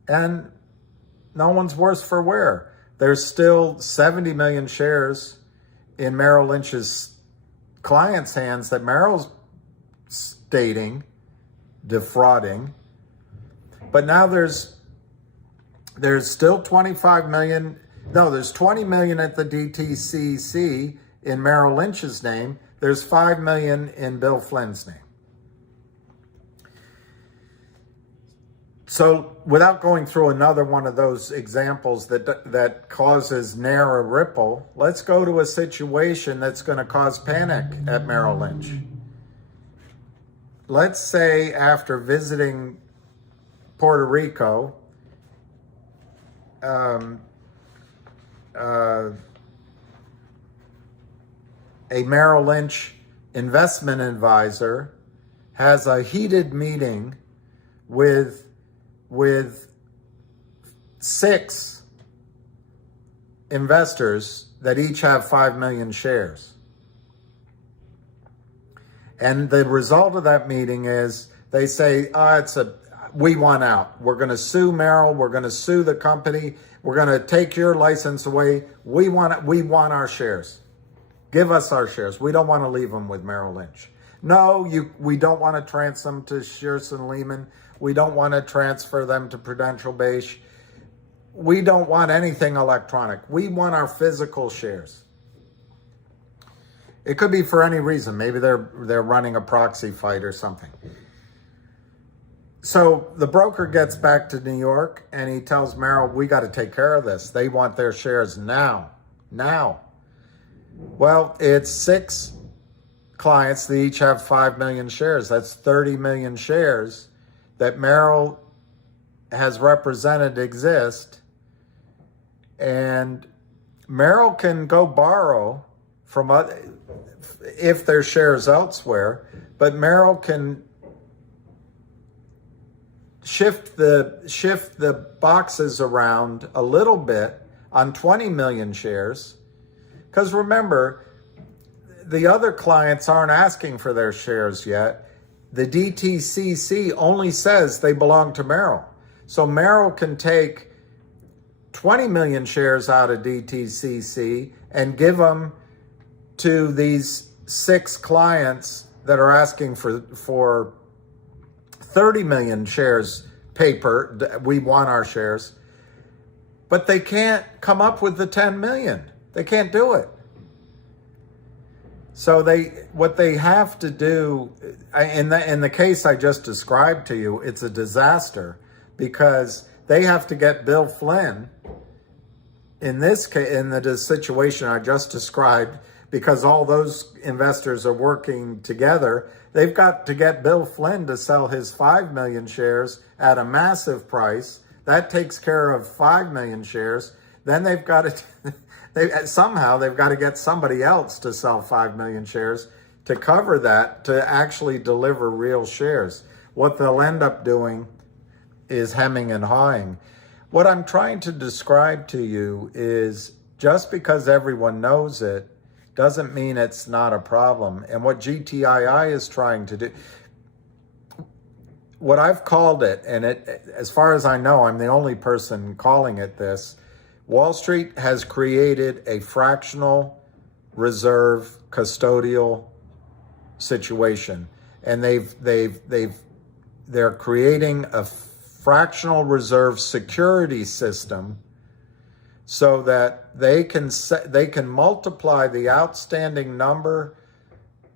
And no one's worse for wear. There's still 70 million shares in Merrill Lynch's clients' hands that Merrill's defrauding. But now there's still 25 million. No, there's 20 million at the DTCC in Merrill Lynch's name. There's 5 million in Bill Flynn's name. So without going through another one of those examples that causes narrow ripple, let's go to a situation that's going to cause panic at Merrill Lynch. Let's say after visiting Puerto Rico, a Merrill Lynch investment advisor has a heated meeting with 6 investors that each have 5 million shares. And the result of that meeting is they say, we want out. We're going to sue Merrill. We're going to sue the company. We're going to take your license away. We want our shares. Give us our shares. We don't want to leave them with Merrill Lynch. No, we don't want to transfer them to Shearson Lehman. We don't want to transfer them to Prudential Base. We don't want anything electronic. We want our physical shares. It could be for any reason. Maybe they're running a proxy fight or something. So the broker gets back to New York and he tells Merrill, we got to take care of this. They want their shares now. Well, it's 6 clients. They each have 5 million shares. That's 30 million shares that Merrill has represented exist. And Merrill can go borrow from other, if there's shares elsewhere, but Merrill can shift the boxes around a little bit on 20 million shares. Because remember, the other clients aren't asking for their shares yet. The DTCC only says they belong to Merrill. So Merrill can take 20 million shares out of DTCC and give them to these 6 clients that are asking for 30 million shares paper. We want our shares, but they can't come up with the 10 million. They can't do it. So what they have to do, in the case I just described to you, it's a disaster because they have to get Bill Flynn in this case, in the situation I just described, because all those investors are working together. They've got to get Bill Flynn to sell his 5 million shares at a massive price. That takes care of 5 million shares. Then they've got to, somehow they've got to get somebody else to sell 5 million shares to cover that, to actually deliver real shares. What they'll end up doing is hemming and hawing. What I'm trying to describe to you is just because everyone knows it doesn't mean it's not a problem. And what GTII is trying to do, what I've called it, and it, as far as I know, I'm the only person calling it this, Wall Street has created a fractional reserve custodial situation. And they're creating a fractional reserve security system so that they can multiply the outstanding number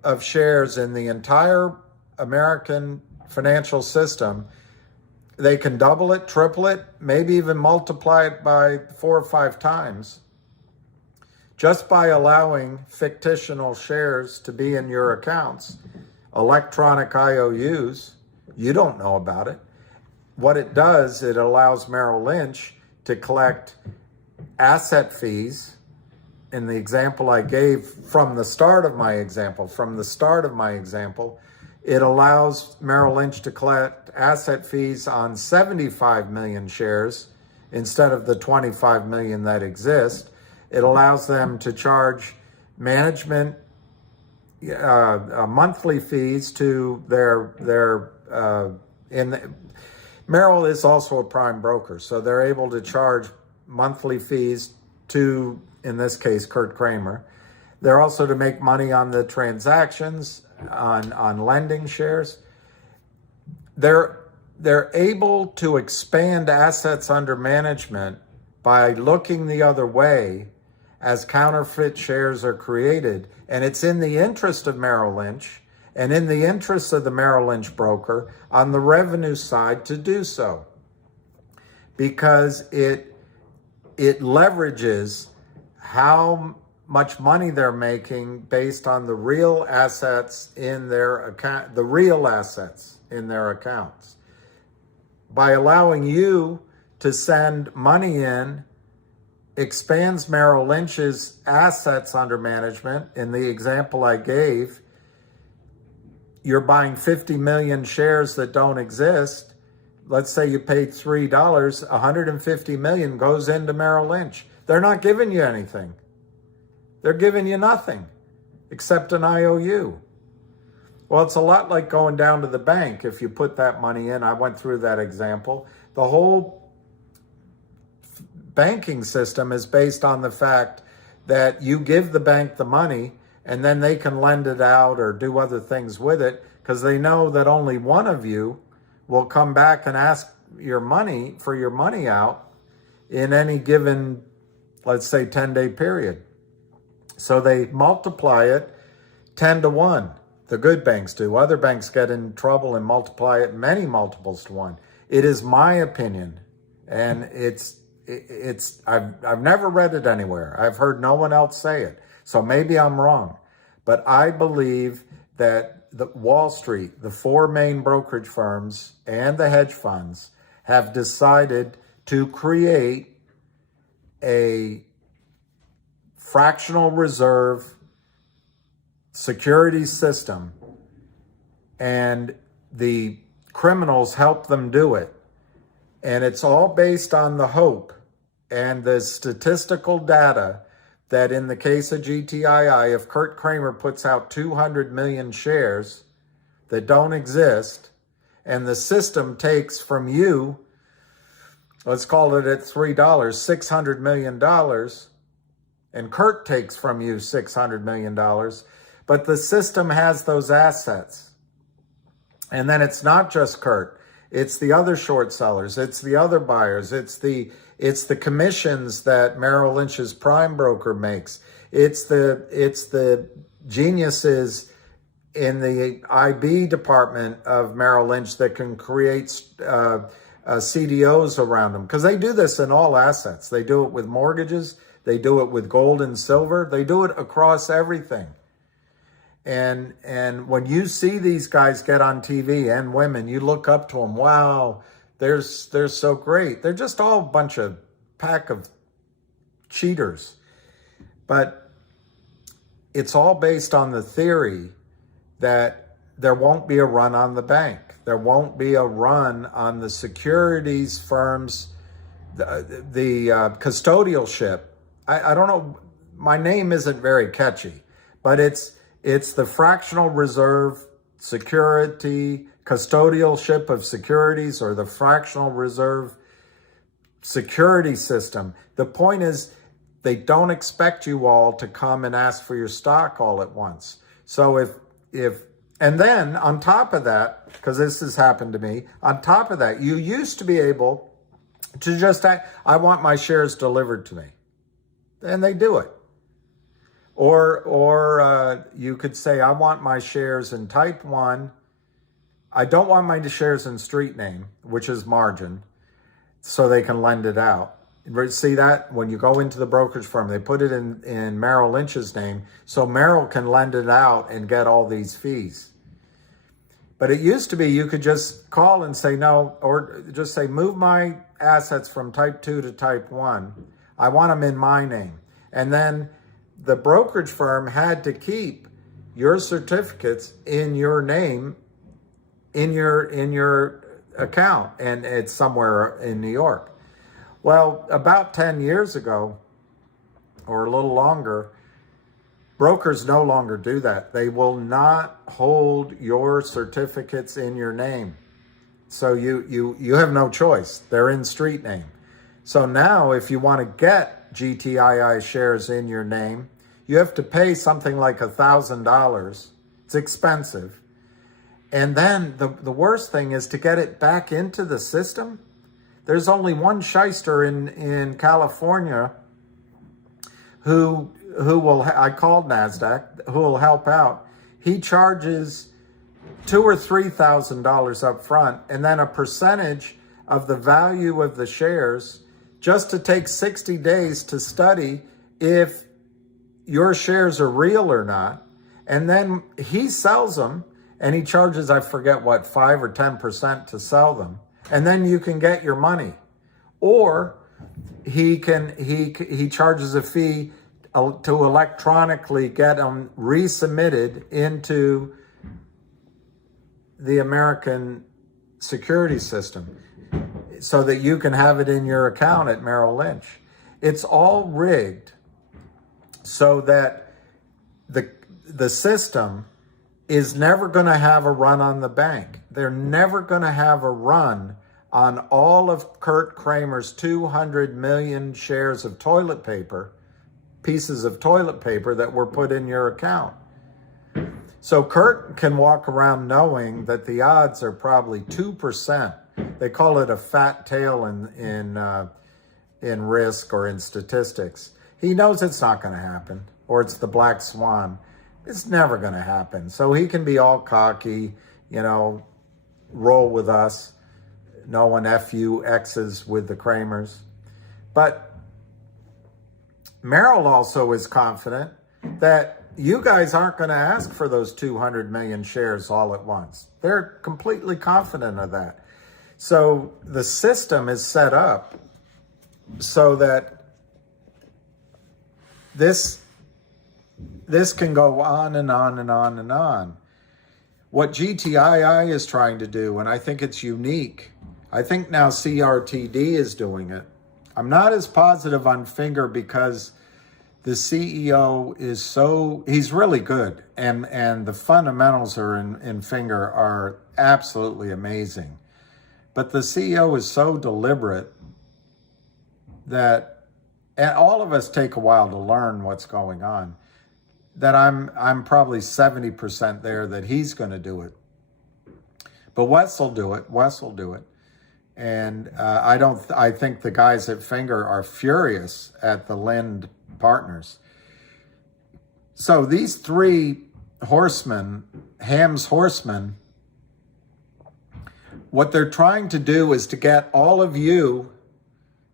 of shares in the entire American financial system. They can double it, triple it, maybe even multiply it by 4 or 5 times just by allowing fictional shares to be in your accounts, electronic IOUs. You don't know about it. What it does, it allows Merrill Lynch to collect asset fees. In the example I gave from the start of my example, it allows Merrill Lynch to collect asset fees on 75 million shares instead of the 25 million that exist. It allows them to charge management monthly fees to Merrill is also a prime broker, so they're able to charge monthly fees to, in this case, Kurt Kramer. They're also to make money on the transactions, on lending shares. They're able to expand assets under management by looking the other way as counterfeit shares are created. And it's in the interest of Merrill Lynch and in the interest of the Merrill Lynch broker on the revenue side to do so, because it leverages how much money they're making based on the real assets in their account, accounts. By allowing you to send money in, expands Merrill Lynch's assets under management. In the example I gave, you're buying 50 million shares that don't exist. Let's say you paid $3, 150 million goes into Merrill Lynch. They're not giving you anything. They're giving you nothing except an IOU. Well, it's a lot like going down to the bank. If you put that money in, I went through that example. The whole banking system is based on the fact that you give the bank the money and then they can lend it out or do other things with it, because they know that only one of you will come back and ask your money out in any given, let's say, 10-day period. So they multiply it 10 to 1. The good banks do. Other banks get in trouble and multiply it many multiples to 1. It is my opinion, and I've never read it anywhere. I've heard no one else say it. So maybe I'm wrong, but I believe that the Wall Street, the 4 main brokerage firms and the hedge funds have decided to create a fractional reserve security system, and the criminals help them do it. And it's all based on the hope and the statistical data that in the case of GTII, if Kurt Kramer puts out 200 million shares that don't exist, and the system takes from you, let's call it at $3, $600 million, and Kurt takes from you $600 million, but the system has those assets. And then it's not just Kurt, it's the other short sellers, it's the other buyers, it's the commissions that Merrill Lynch's prime broker makes, it's the geniuses in the IB department of Merrill Lynch that can create CDOs around them, because they do this in all assets. They do it with mortgages, they do it with gold and silver, they do it across everything. And when you see these guys get on TV, and women, you look up to them, wow, they're so great. They're just all a bunch of pack of cheaters. But it's all based on the theory that there won't be a run on the bank. There won't be a run on the securities firms, the custodialship. I don't know, my name isn't very catchy, but it's the fractional reserve security, custodialship of securities, or the fractional reserve security system. The point is, they don't expect you all to come and ask for your stock all at once. So and then on top of that, because this has happened to me, on top of that, you used to be able to just I want my shares delivered to me. And they do it. Or you could say, I want my shares in type 1. I don't want my shares in street name, which is margin, so they can lend it out. See that? When you go into the brokerage firm, they put it in Merrill Lynch's name, so Merrill can lend it out and get all these fees. But it used to be you could just call and say no, or just say, move my assets from type 2 to type 1. I want them in my name. And then the brokerage firm had to keep your certificates in your name, in your account, and it's somewhere in New York. Well, about 10 years ago, or a little longer, brokers no longer do that. They will not hold your certificates in your name. So you have no choice. They're in street name. So now if you want to get GTII shares in your name, you have to pay something like $1,000. It's expensive. And then the worst thing is to get it back into the system. There's only one shyster in California who will, I called NASDAQ, who will help out. He charges $2,000 or $3,000 up front, and then a percentage of the value of the shares, just to take 60 days to study if your shares are real or not. And then he sells them, and he charges, I forget what, 5 or 10% to sell them. And then you can get your money. Or he charges a fee to electronically get them resubmitted into the American security system so that you can have it in your account at Merrill Lynch. It's all rigged so that the system is never going to have a run on the bank. They're never going to have a run on all of Kurt Kramer's 200 million shares of toilet paper, pieces of toilet paper that were put in your account. So Kurt can walk around knowing that the odds are probably 2%. They call it a fat tail in risk or in statistics. He knows it's not going to happen, or it's the black swan. It's never going to happen. So he can be all cocky, roll with us, knowing FUXs with the Kramers. But Merrill also is confident that you guys aren't going to ask for those 200 million shares all at once. They're completely confident of that. So the system is set up so that this can go on and on and on and on. What GTII is trying to do, and I think it's unique, I think now CRTD is doing it. I'm not as positive on Finger because the CEO he's really good, and the fundamentals are in Finger are absolutely amazing. But the CEO is so deliberate that, and all of us take a while to learn what's going on, that I'm probably 70% there that he's going to do it. But Wes will do it. And I think the guys at Finger are furious at the Lind partners. So these three horsemen, Ham's horsemen, what they're trying to do is to get all of you,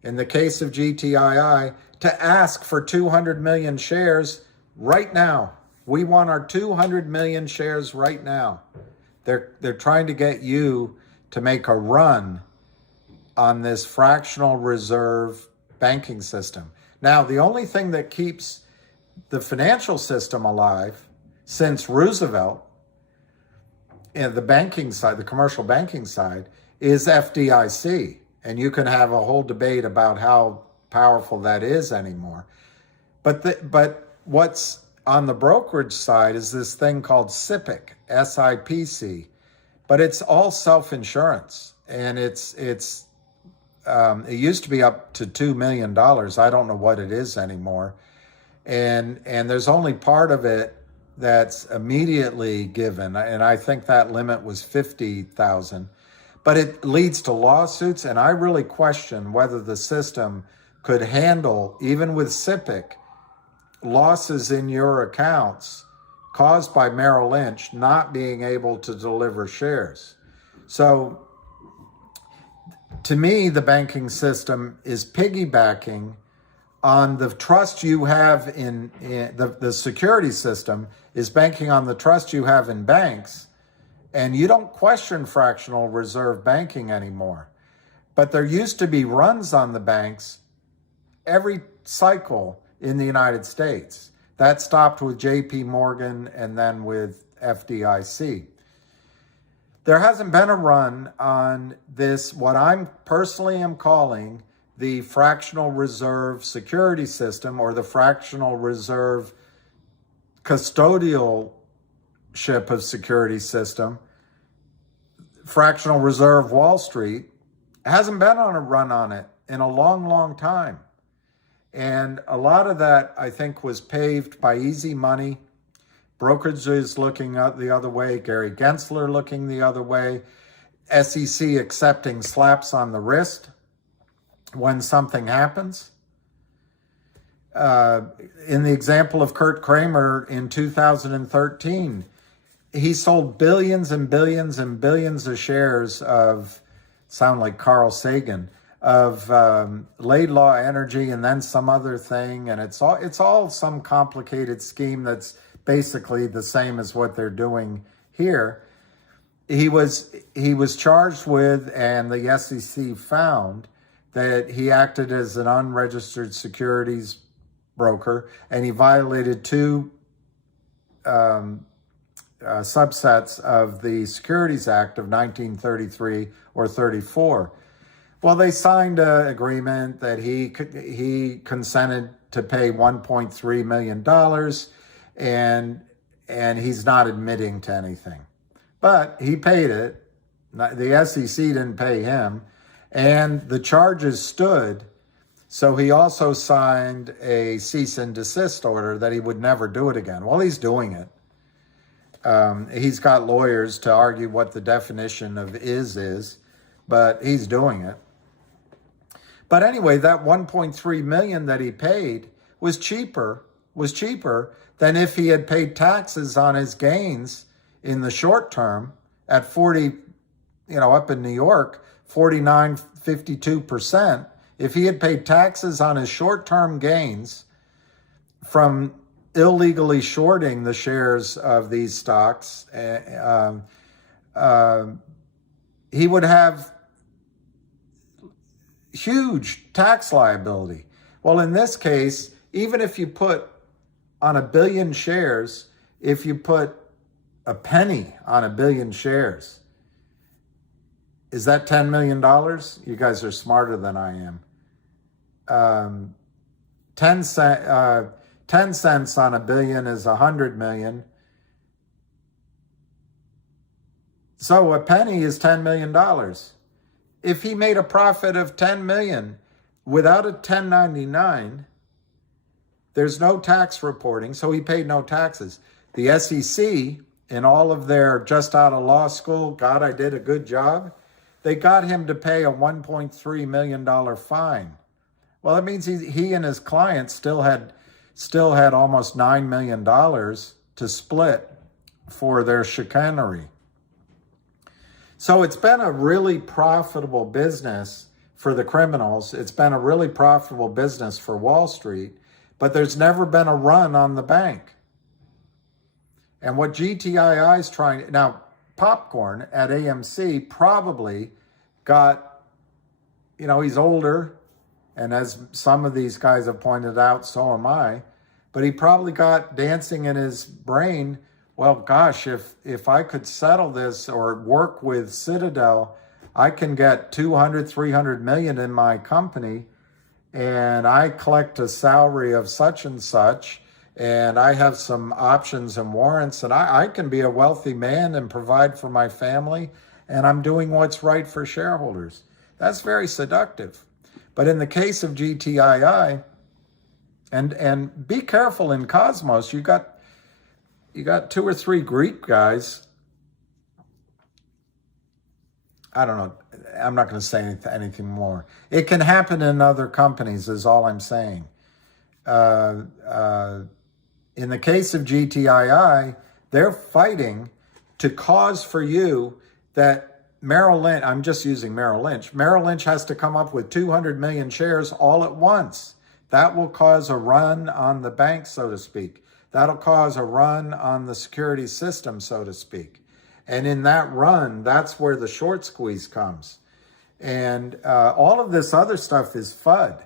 in the case of GTII, to ask for 200 million shares right now. We want our 200 million shares right now. They're trying to get you to make a run on this fractional reserve banking system. Now, the only thing that keeps the financial system alive since Roosevelt, and the banking side, the commercial banking side, is FDIC. And you can have a whole debate about how powerful that is anymore. But what's on the brokerage side is this thing called SIPC, SIPC. But it's all self-insurance. And it used to be up to $2 million. I don't know what it is anymore. And there's only part of it that's immediately given. And I think that limit was 50,000. But it leads to lawsuits. And I really question whether the system could handle, even with SIPC, losses in your accounts caused by Merrill Lynch not being able to deliver shares. So to me, the banking system is piggybacking on the trust you have in the security system is banking on the trust you have in banks, and you don't question fractional reserve banking anymore. But there used to be runs on the banks every cycle in the United States. That stopped with JP Morgan and then with FDIC. There hasn't been a run on this, what I'm personally am calling the fractional reserve security system, or the fractional reserve custodialship of security system, fractional reserve Wall Street. Hasn't been on a run on it in a long, long time. And a lot of that, I think, was paved by easy money. Brokerages looking the other way, Gary Gensler looking the other way, SEC accepting slaps on the wrist when something happens. In the example of Kurt Kramer in 2013, he sold billions and billions and billions of shares of, sound like Carl Sagan, of Laidlaw Energy and then some other thing. And it's all some complicated scheme that's basically the same as what they're doing here. He was charged with, and the SEC found, that he acted as an unregistered securities broker, and he violated two subsets of the Securities Act of 1933 or 34. Well, they signed an agreement that he consented to pay $1.3 million, and he's not admitting to anything. But he paid it. The SEC didn't pay him, and the charges stood. So he also signed a cease and desist order that he would never do it again. Well, he's doing it. He's got lawyers to argue what the definition of is, but he's doing it. But anyway, that $1.3 million that he paid was cheaper than if he had paid taxes on his gains in the short term at 40, up in New York, 49, 52%. If he had paid taxes on his short-term gains from illegally shorting the shares of these stocks, he would have huge tax liability. Well, in this case, even if you put on a billion shares, if you put a penny on a billion shares, is that $10 million? You guys are smarter than I am. 10 cents on a billion is 100 million. So a penny is $10 million. If he made a profit of 10 million without a 1099, there's no tax reporting, so he paid no taxes. The SEC, in all of their just out of law school, God, I did a good job, they got him to pay a $1.3 million fine. Well, that means he and his clients still had almost $9 million to split for their chicanery. So it's been a really profitable business for the criminals. It's been a really profitable business for Wall Street, but there's never been a run on the bank. And what GTII is trying, now Popcorn at AMC probably got, he's older, and as some of these guys have pointed out, so am I, but he probably got dancing in his brain, well, gosh, if I could settle this or work with Citadel, I can get 200, 300 million in my company, and I collect a salary of such and such, and I have some options and warrants, and I can be a wealthy man and provide for my family, and I'm doing what's right for shareholders. That's very seductive. But in the case of GTII, and be careful in Cosmos, you got 2 or 3 Greek guys. I don't know. I'm not going to say anything more. It can happen in other companies, is all I'm saying. In the case of GTII, they're fighting to cause for you that Merrill Lynch, I'm just using Merrill Lynch has to come up with 200 million shares all at once. That will cause a run on the bank, so to speak. That'll cause a run on the security system, so to speak. And in that run, that's where the short squeeze comes. And all of this other stuff is FUD.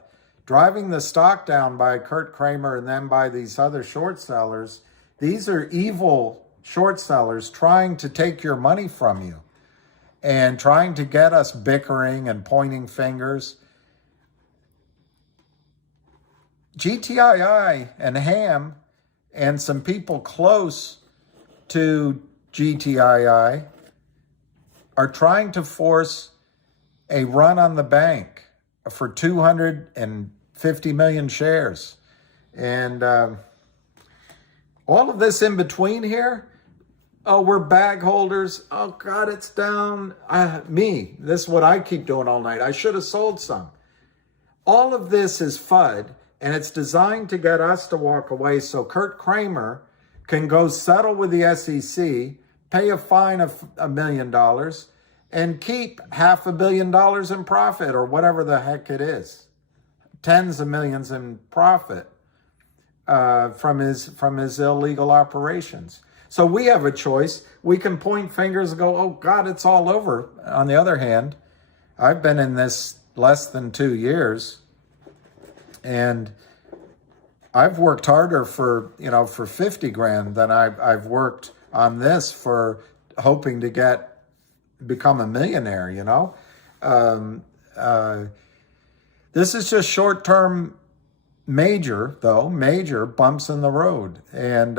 Driving the stock down by Kurt Kramer and then by these other short sellers, these are evil short sellers trying to take your money from you and trying to get us bickering and pointing fingers. GTII and Ham and some people close to GTII are trying to force a run on the bank for 250 million shares. And all of this in between here, oh, we're bag holders. Oh, God, it's down. This is what I keep doing all night. I should have sold some. All of this is FUD, and it's designed to get us to walk away so Kurt Kramer can go settle with the SEC, pay a fine of $1 million, and keep $500 million in profit, or whatever the heck it is. Tens of millions in profit from his illegal operations. So we have a choice. We can point fingers and go, oh, God, it's all over. On the other hand, I've been in this less than 2 years, and I've worked harder for 50 grand than I've worked on this for hoping to become a millionaire, This is just short-term major bumps in the road. And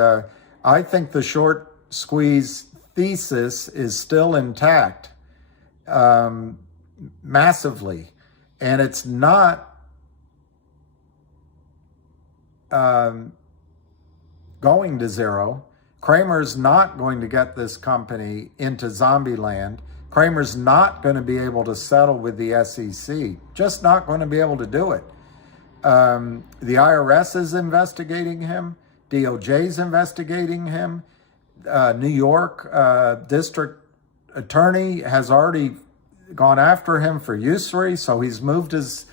I think the short squeeze thesis is still intact massively. And it's not going to zero. Kramer's not going to get this company into zombie land. Kramer's not going to be able to settle with the SEC. Just not going to be able to do it. The IRS is investigating him. DOJ's investigating him. New York district attorney has already gone after him for usury, so he's moved his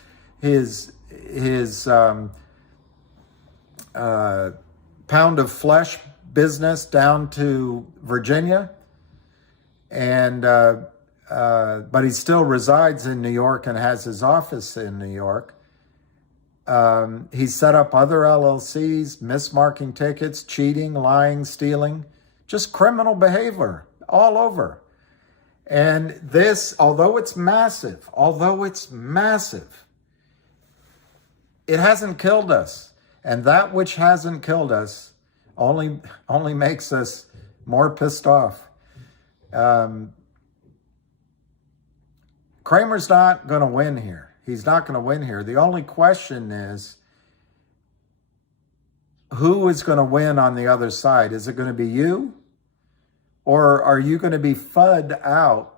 pound of flesh business down to Virginia, and but he still resides in New York and has his office in New York. He's set up other LLCs, mismarking tickets, cheating, lying, stealing, just criminal behavior all over. And this, although it's massive, it hasn't killed us. And that which hasn't killed us only makes us more pissed off. Cramer's not going to win here. He's not going to win here. The only question is, who is going to win on the other side? Is it going to be you? Or are you going to be FUD out?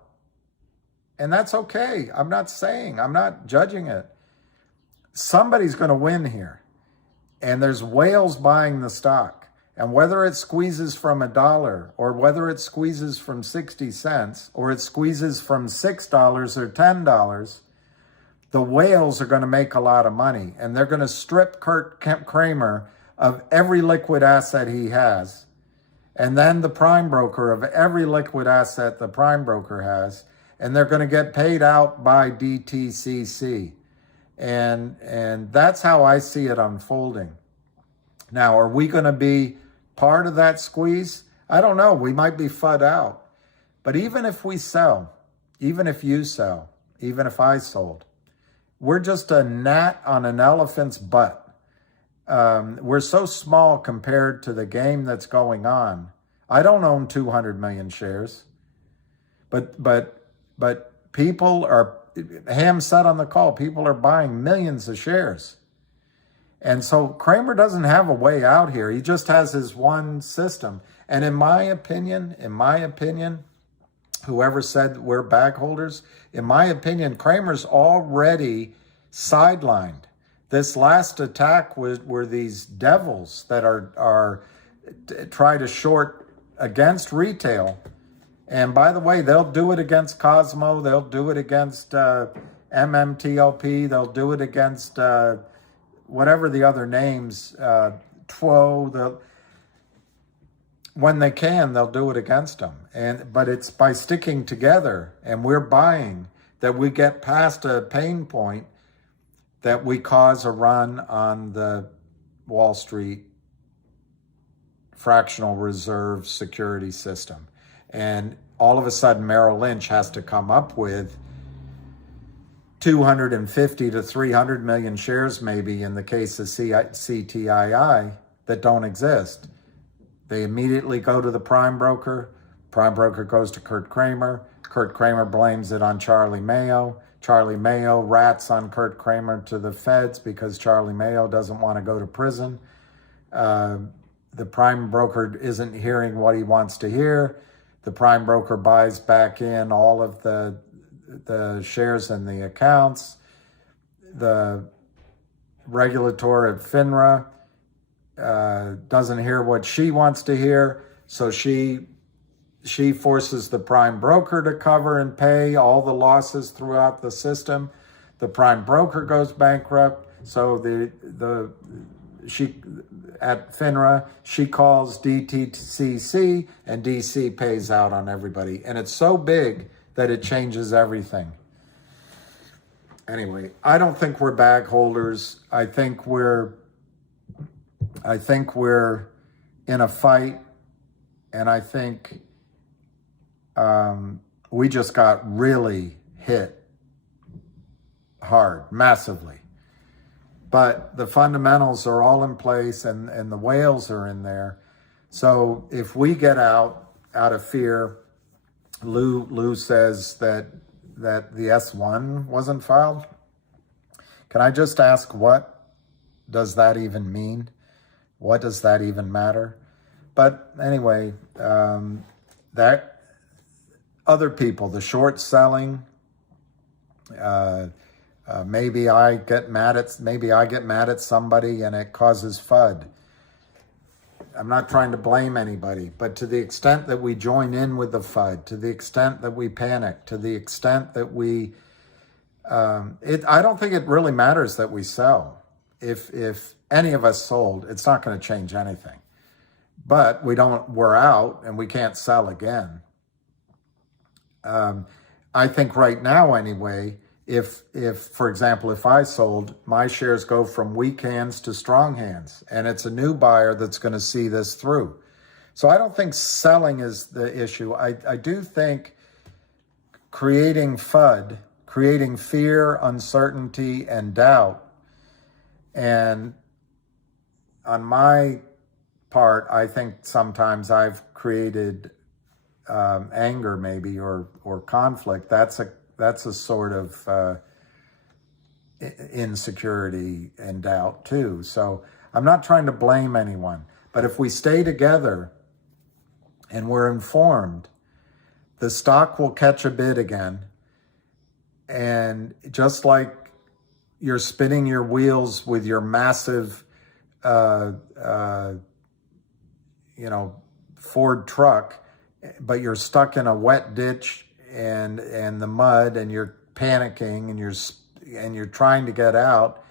And that's okay. I'm not judging it. Somebody's going to win here. And there's whales buying the stock. And whether it squeezes from $1 or whether it squeezes from 60 cents or it squeezes from $6 or $10, the whales are going to make a lot of money. And they're going to strip Kurt Kramer of every liquid asset he has. And then the prime broker of every liquid asset the prime broker has. And they're going to get paid out by DTCC. And that's how I see it unfolding. Now, are we going to be part of that squeeze? I don't know. We might be FUD out. But even if we sell, even if you sell, even if I sold, we're just a gnat on an elephant's butt. We're so small compared to the game that's going on. I don't own 200 million shares. But people are, Ham said on the call, people are buying millions of shares. And so Kramer doesn't have a way out here. He just has his one system. And in my opinion, whoever said we're bag holders, in my opinion, Kramer's already sidelined. This last attack were these devils that are try to short against retail. And by the way, they'll do it against Cosmo. They'll do it against MMTLP. They'll do it against whatever the other names, TWO. When they can, they'll do it against them. But it's by sticking together and we're buying that we get past a pain point that we cause a run on the Wall Street fractional reserve security system. And all of a sudden, Merrill Lynch has to come up with 250 to 300 million shares, maybe in the case of CTII, that don't exist. They immediately go to the prime broker. Prime broker goes to Kurt Kramer. Kurt Kramer blames it on Charlie Mayo. Charlie Mayo rats on Kurt Kramer to the feds because Charlie Mayo doesn't want to go to prison. The prime broker isn't hearing what he wants to hear. The prime broker buys back in all of the shares in the accounts. The regulator at FINRA doesn't hear what she wants to hear, so she forces the prime broker to cover and pay all the losses throughout the system. The prime broker goes bankrupt, so she at FINRA, she calls DTCC, and DC pays out on everybody. And it's so big that it changes everything. Anyway, I don't think we're bag holders. I think we're in a fight, and I think we just got really hit hard, massively. But the fundamentals are all in place, and the whales are in there. So if we get out of fear, Lou says that the S1 wasn't filed. Can I just ask, what does that even mean? What does that even matter? But anyway, that other people, the short selling, maybe I get mad at somebody and it causes FUD. I'm not trying to blame anybody, but to the extent that we join in with the FUD, to the extent that we panic, to the extent that we, I don't think it really matters that we sell. If any of us sold, it's not going to change anything. But we're out and we can't sell again. I think right now anyway, if for example, if I sold, my shares go from weak hands to strong hands, and it's a new buyer that's going to see this through. So I don't think selling is the issue. I do think creating FUD, creating fear, uncertainty, and doubt. And on my part, I think sometimes I've created anger maybe or conflict. That's a sort of insecurity and doubt too. So I'm not trying to blame anyone, but if we stay together and we're informed, the stock will catch a bid again. And just like you're spinning your wheels with your massive, Ford truck, but you're stuck in a wet ditch and the mud, and you're panicking and you're trying to get out,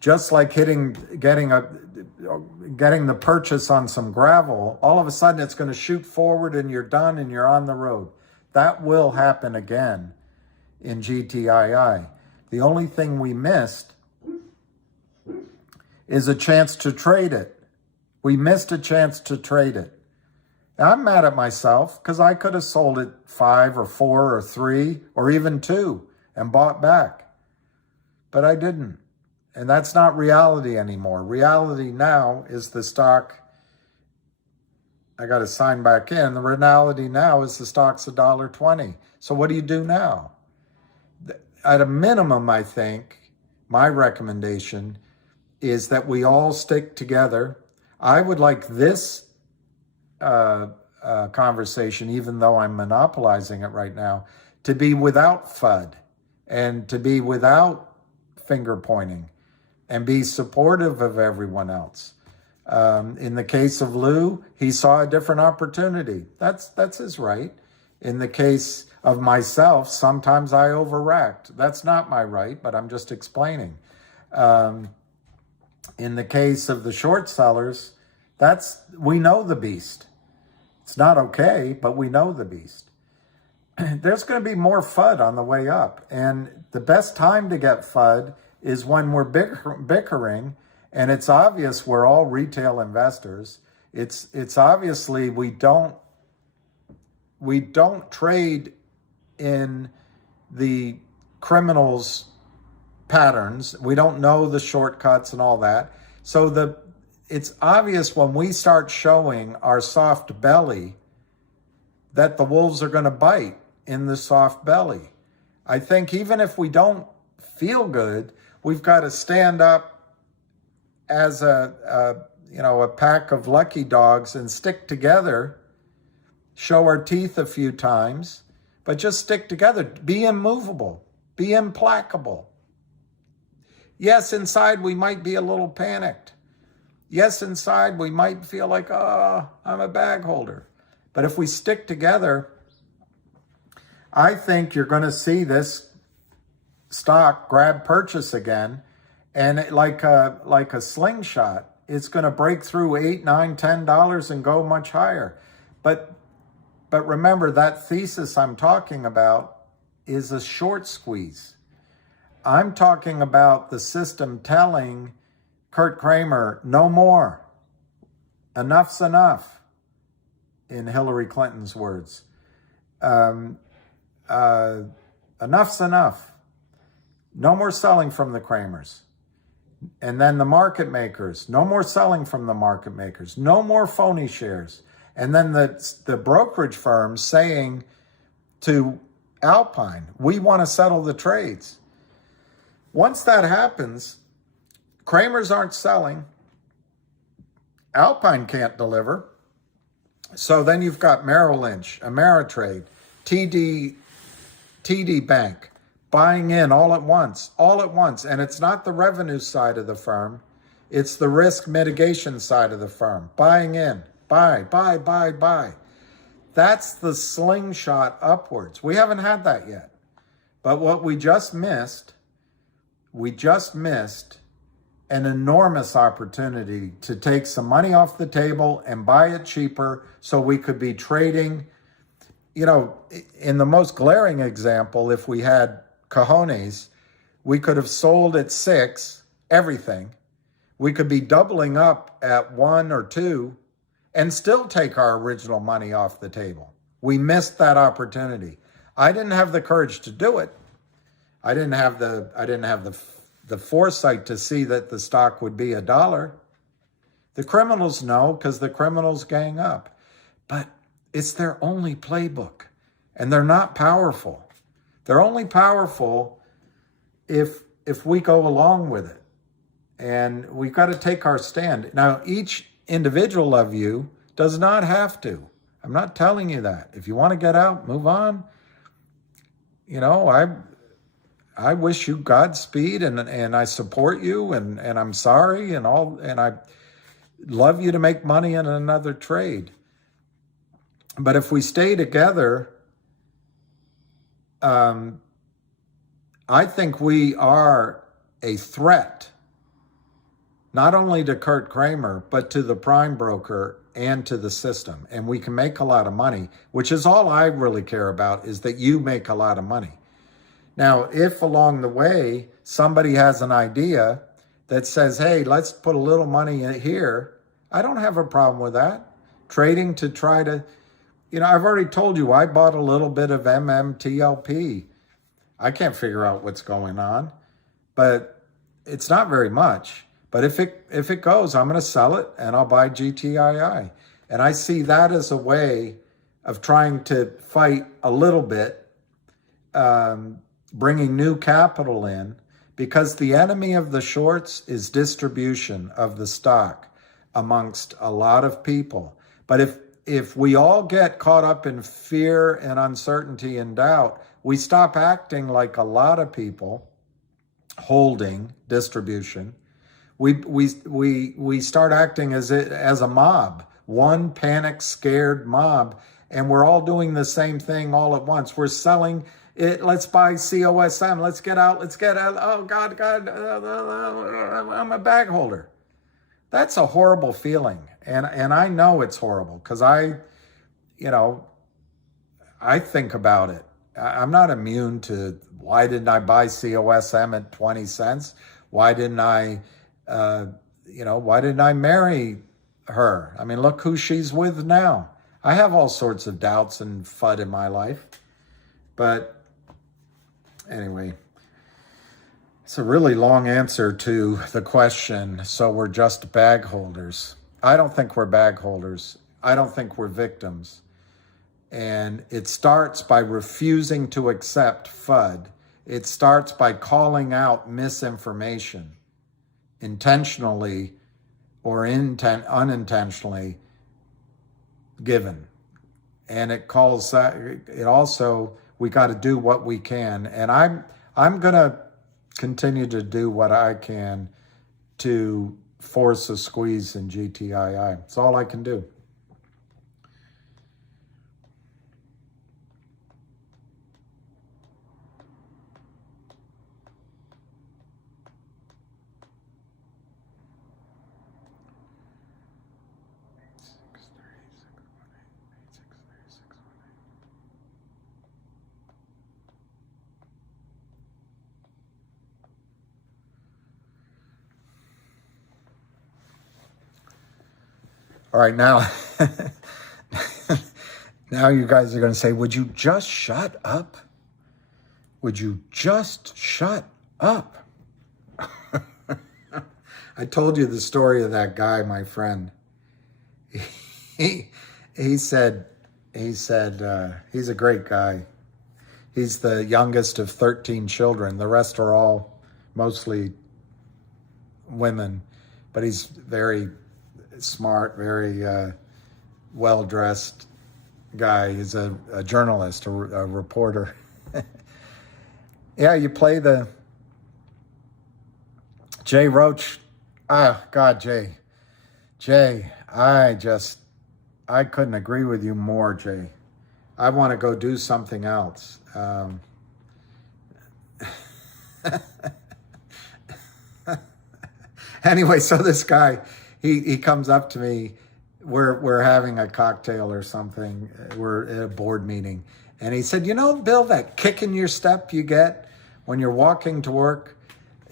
just like getting the purchase on some gravel, all of a sudden it's going to shoot forward and you're done and you're on the road. That will happen again in GTII. The only thing we missed is a chance to trade it. We missed a chance to trade it. Now, I'm mad at myself because I could have sold it 5 or 4 or 3 or even 2 and bought back. But I didn't. And that's not reality anymore. Reality now is the stock, I got to sign back in. The reality now is the stock's $1.20. So what do you do now? At a minimum, I think, my recommendation is that we all stick together. I would like this conversation, even though I'm monopolizing it right now, to be without FUD and to be without finger pointing and be supportive of everyone else. In the case of Lou, he saw a different opportunity. That's his right. In the case of myself, sometimes I overact. That's not my right, but I'm just explaining. In the case of the short sellers, we know the beast. It's not okay, but we know the beast. There's going to be more FUD on the way up. And the best time to get FUD is when we're bickering, and it's obvious we're all retail investors. It's obviously we don't trade in the criminals' patterns. We don't know the shortcuts and all that. So it's obvious when we start showing our soft belly that the wolves are going to bite in the soft belly. I think even if we don't feel good, we've got to stand up as a pack of lucky dogs and stick together, show our teeth a few times, but just stick together. Be immovable. Be implacable. Yes, inside we might be a little panicked. Yes, inside we might feel like, I'm a bag holder. But if we stick together, I think you're going to see this stock grab purchase again, and like a slingshot, it's going to break through $8, $9, $10 and go much higher. But remember, that thesis I'm talking about is a short squeeze. I'm talking about the system telling Kurt Kramer, no more. Enough's enough, in Hillary Clinton's words. Enough's enough. No more selling from the Kramers. And then the market makers, no more selling from the market makers. No more phony shares. And then the brokerage firms saying to Alpine, we want to settle the trades. Once that happens, Kramers aren't selling. Alpine can't deliver. So then you've got Merrill Lynch, Ameritrade, TD Bank buying in all at once. And it's not the revenue side of the firm. It's the risk mitigation side of the firm. Buying in, buy. That's the slingshot upwards. We haven't had that yet. But what we just missed an enormous opportunity to take some money off the table and buy it cheaper so we could be trading. In the most glaring example, if we had cojones, We could have sold at 6, everything. We could be doubling up at 1 or 2 and still take our original money off the table. We missed that opportunity. I didn't have the courage to do it. I didn't have the foresight to see that the stock would be $1. The criminals know because the criminals gang up. But it's their only playbook. And they're not powerful. They're only powerful if we go along with it. And we've got to take our stand. Now, each individual of you does not have to. I'm not telling you that. If you want to get out, move on. You know, I wish you Godspeed and I support you and I'm sorry and I love you to make money in another trade. But if we stay together, I think we are a threat, not only to Kurt Kramer, but to the prime broker and to the system. And we can make a lot of money, which is all I really care about, is that you make a lot of money. Now, if along the way, somebody has an idea that says, hey, let's put a little money in here, I don't have a problem with that. Trading to try to, you know, I've already told you, I bought a little bit of MMTLP. I can't figure out what's going on, but it's not very much. But if it goes, I'm going to sell it and I'll buy GTII. And I see that as a way of trying to fight a little bit, bringing new capital in, because the enemy of the shorts is distribution of the stock amongst a lot of people. But if we all get caught up in fear and uncertainty and doubt, we stop acting like a lot of people holding distribution. We start acting as a mob, one panic scared mob, and we're all doing the same thing all at once. We're selling it. Let's buy COSM. Let's get out. Oh God, I'm a bag holder. That's a horrible feeling, and I know it's horrible because I think about it. I'm not immune to why didn't I buy COSM at 20 cents? Why didn't I marry her? I mean, look who she's with now. I have all sorts of doubts and FUD in my life. But anyway, it's a really long answer to the question. So we're just bag holders. I don't think we're bag holders. I don't think we're victims. And it starts by refusing to accept FUD. It starts by calling out misinformation, intentionally or unintentionally given. And it calls it also, we got to do what we can. And I'm going to continue to do what I can to force a squeeze in GTII. It's all I can do. All right, now, now you guys are going to say, would you just shut up? Would you just shut up? I told you the story of that guy, my friend. He said he's a great guy. He's the youngest of 13 children. The rest are all mostly women, but he's very smart, very well-dressed guy. He's a journalist, a reporter. Yeah, you play the Jay Roach. Ah, God, Jay, I couldn't agree with you more, Jay. I want to go do something else. Anyway, so this guy, he comes up to me. We're having a cocktail or something. We're at a board meeting. And he said, you know, Bill, that kick in your step you get when you're walking to work,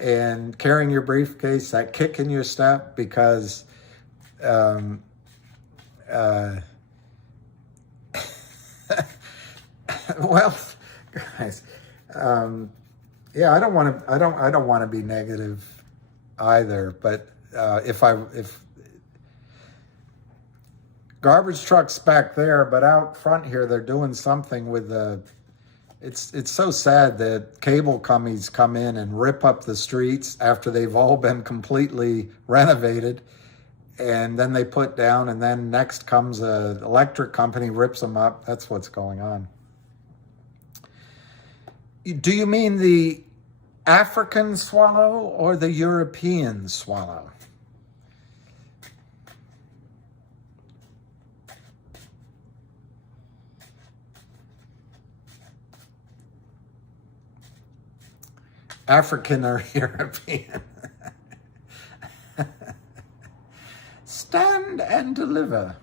and carrying your briefcase, that kick in your step, because well, guys, yeah, I don't want to be negative either, but if garbage trucks back there, but out front here they're doing something with the. It's so sad that cable companies come in and rip up the streets after they've all been completely renovated, and then they put down, and then next comes an electric company, rips them up. That's what's going on. Do you mean the African swallow or the European swallow? African or European? Stand and deliver.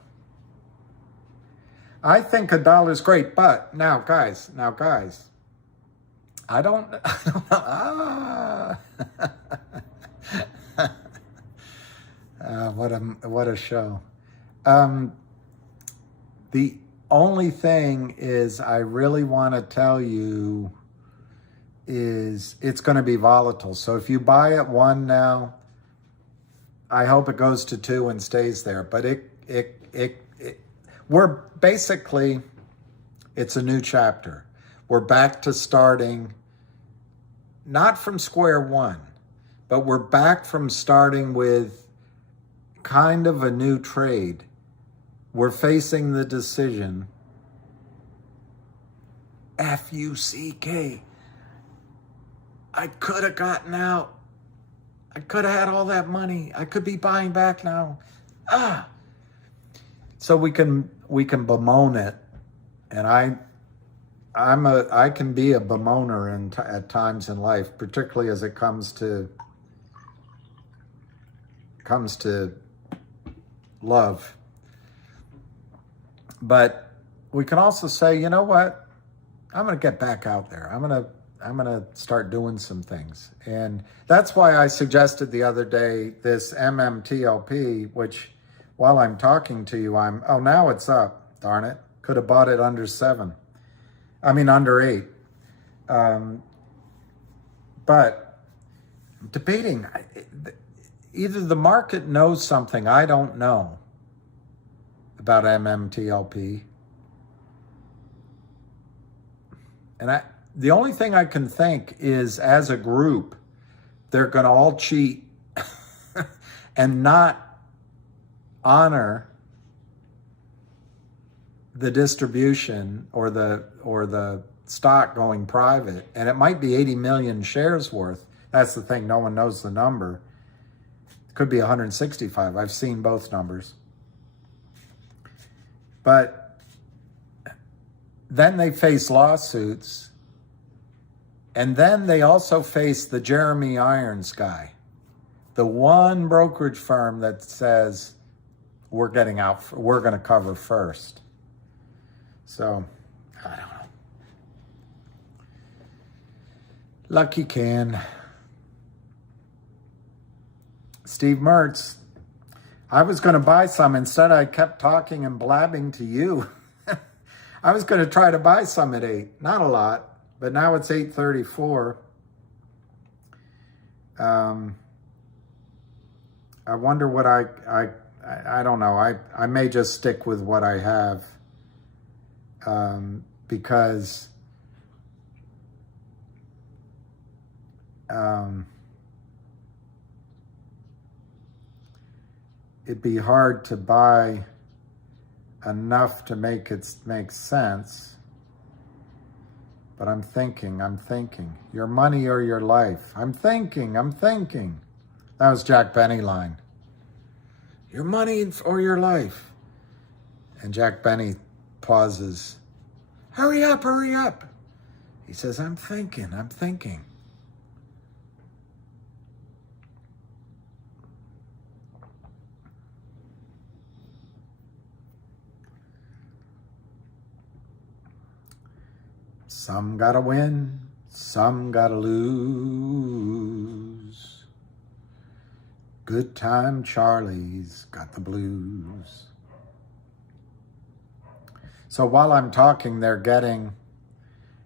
I think $1 great, but now guys, I don't know. What a show. The only thing is I really want to tell you is it's going to be volatile. So if you buy at 1 now, I hope it goes to 2 and stays there. But we're basically, it's a new chapter. We're back to starting, not from square one, but we're back from starting with kind of a new trade. We're facing the decision, F-U-C-K. I could have gotten out. I could have had all that money. I could be buying back now. So we can bemoan it, and I can be a bemoaner at times in life, particularly as it comes to love. But we can also say, you know what? I'm going to get back out there. I'm going to start doing some things. And that's why I suggested the other day this MMTLP, which while I'm talking to you, now it's up. Darn it. Could have bought it under 7. Under 8. But debating, either the market knows something I don't know about MMTLP. And the only thing I can think is, as a group, they're going to all cheat and not honor the distribution or the stock going private. And it might be 80 million shares worth. That's the thing. No one knows the number. It could be 165. I've seen both numbers. But then they face lawsuits. And then they also face the Jeremy Irons guy, the one brokerage firm that says, we're getting out, we're going to cover first. So, I don't know. Lucky can. Steve Mertz, I was going to buy some. Instead, I kept talking and blabbing to you. I was going to try to buy some at 8. Not a lot, but now it's 8:34. I wonder what I don't know. I may just stick with what I have, because it'd be hard to buy enough to make it make sense. But I'm thinking. Your money or your life. I'm thinking. That was Jack Benny line. Your money or your life. And Jack Benny pauses. Hurry up. He says, I'm thinking. Some gotta win, some gotta lose. Good time Charlie's got the blues. So while I'm talking, they're getting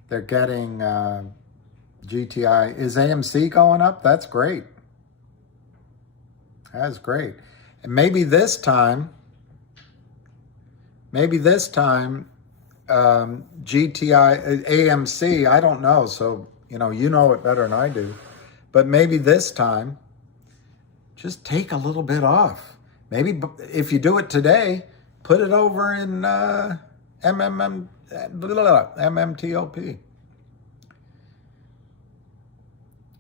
GTI. Is AMC going up? That's great. That's great. And maybe this time, GTI, AMC, I don't know. So, you know it better than I do. But maybe this time, just take a little bit off. Maybe if you do it today, put it over in MMTOP.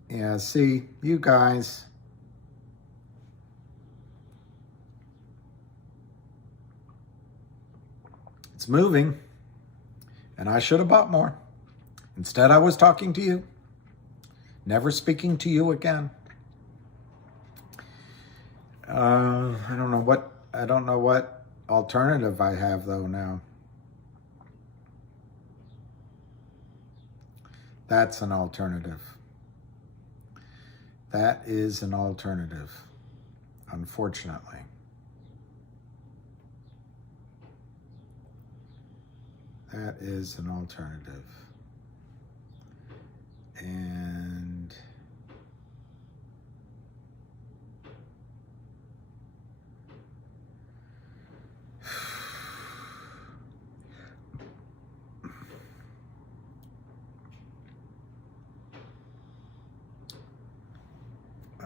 Yeah, see, you guys. It's moving, and I should have bought more. Instead, I was talking to you. Never speaking to you again. I don't know what alternative I have though now. That's an alternative. That is an alternative, unfortunately. That is an alternative. And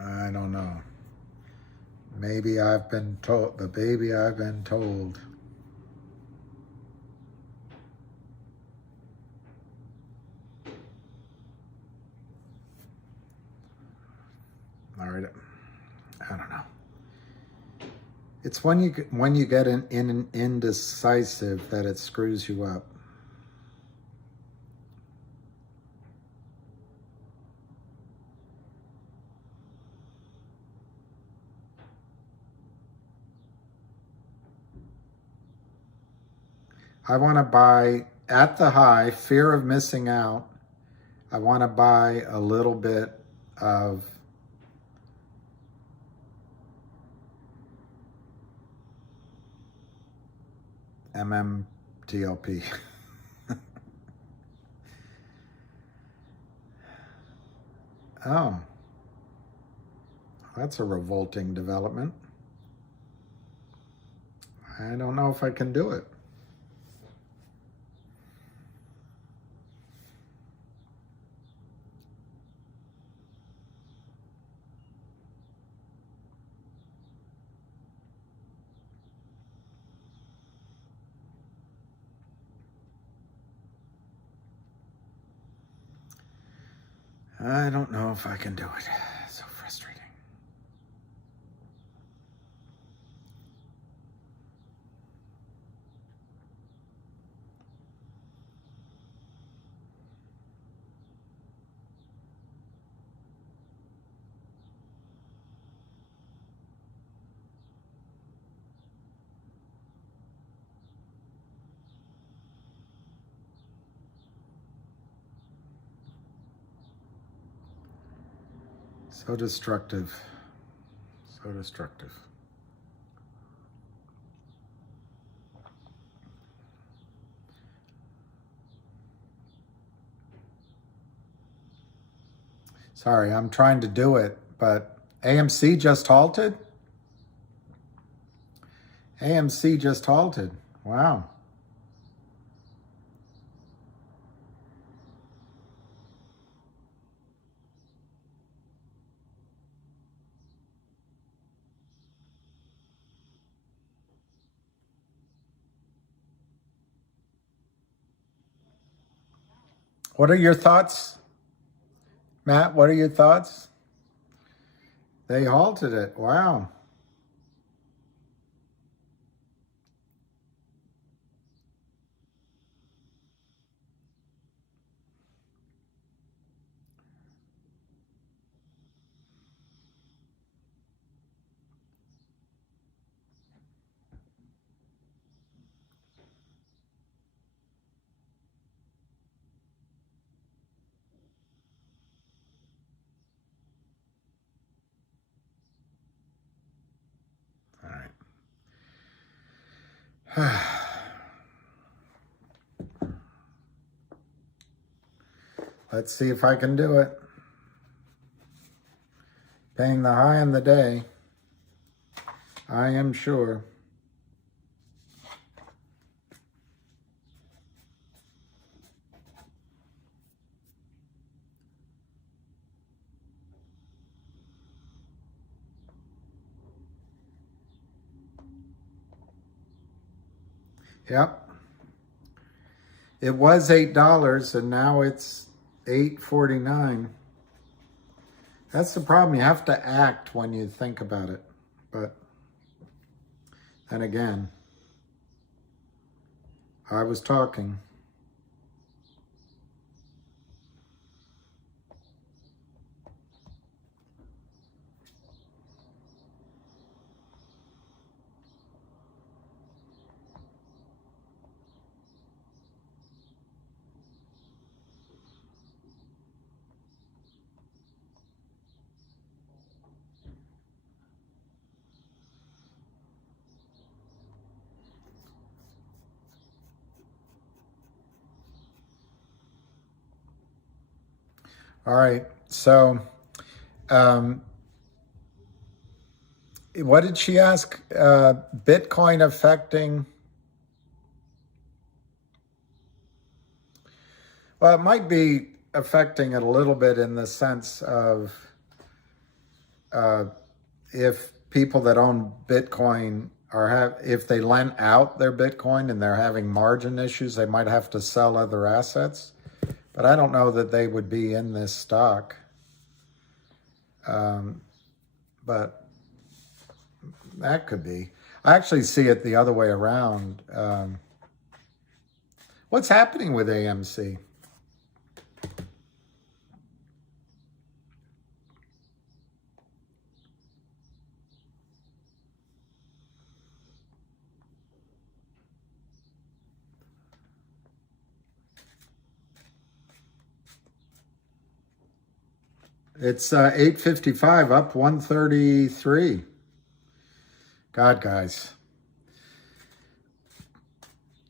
I don't know. Maybe I've been told, the baby I've been told. All right, I don't know. It's when you get an indecisive that it screws you up. I want to buy at the high, fear of missing out. I want to buy a little bit of MMTLP. Oh, that's a revolting development. I don't know if I can do it. I don't know if I can do it. So frustrating. So destructive. So destructive. Sorry, I'm trying to do it, but AMC just halted? AMC just halted. Wow. What are your thoughts? Matt, what are your thoughts? They halted it. Wow. Let's see if I can do it. Paying the high in the day, I am sure. Yep. It was $8 and now it's $8.49. That's the problem. You have to act when you think about it. But then again, I was talking. All right. So, what did she ask? Bitcoin affecting? Well, it might be affecting it a little bit in the sense of if people that own Bitcoin if they lend out their Bitcoin and they're having margin issues, they might have to sell other assets. But I don't know that they would be in this stock. But that could be. I actually see it the other way around. What's happening with AMC? It's 8.55, up 133. God, guys.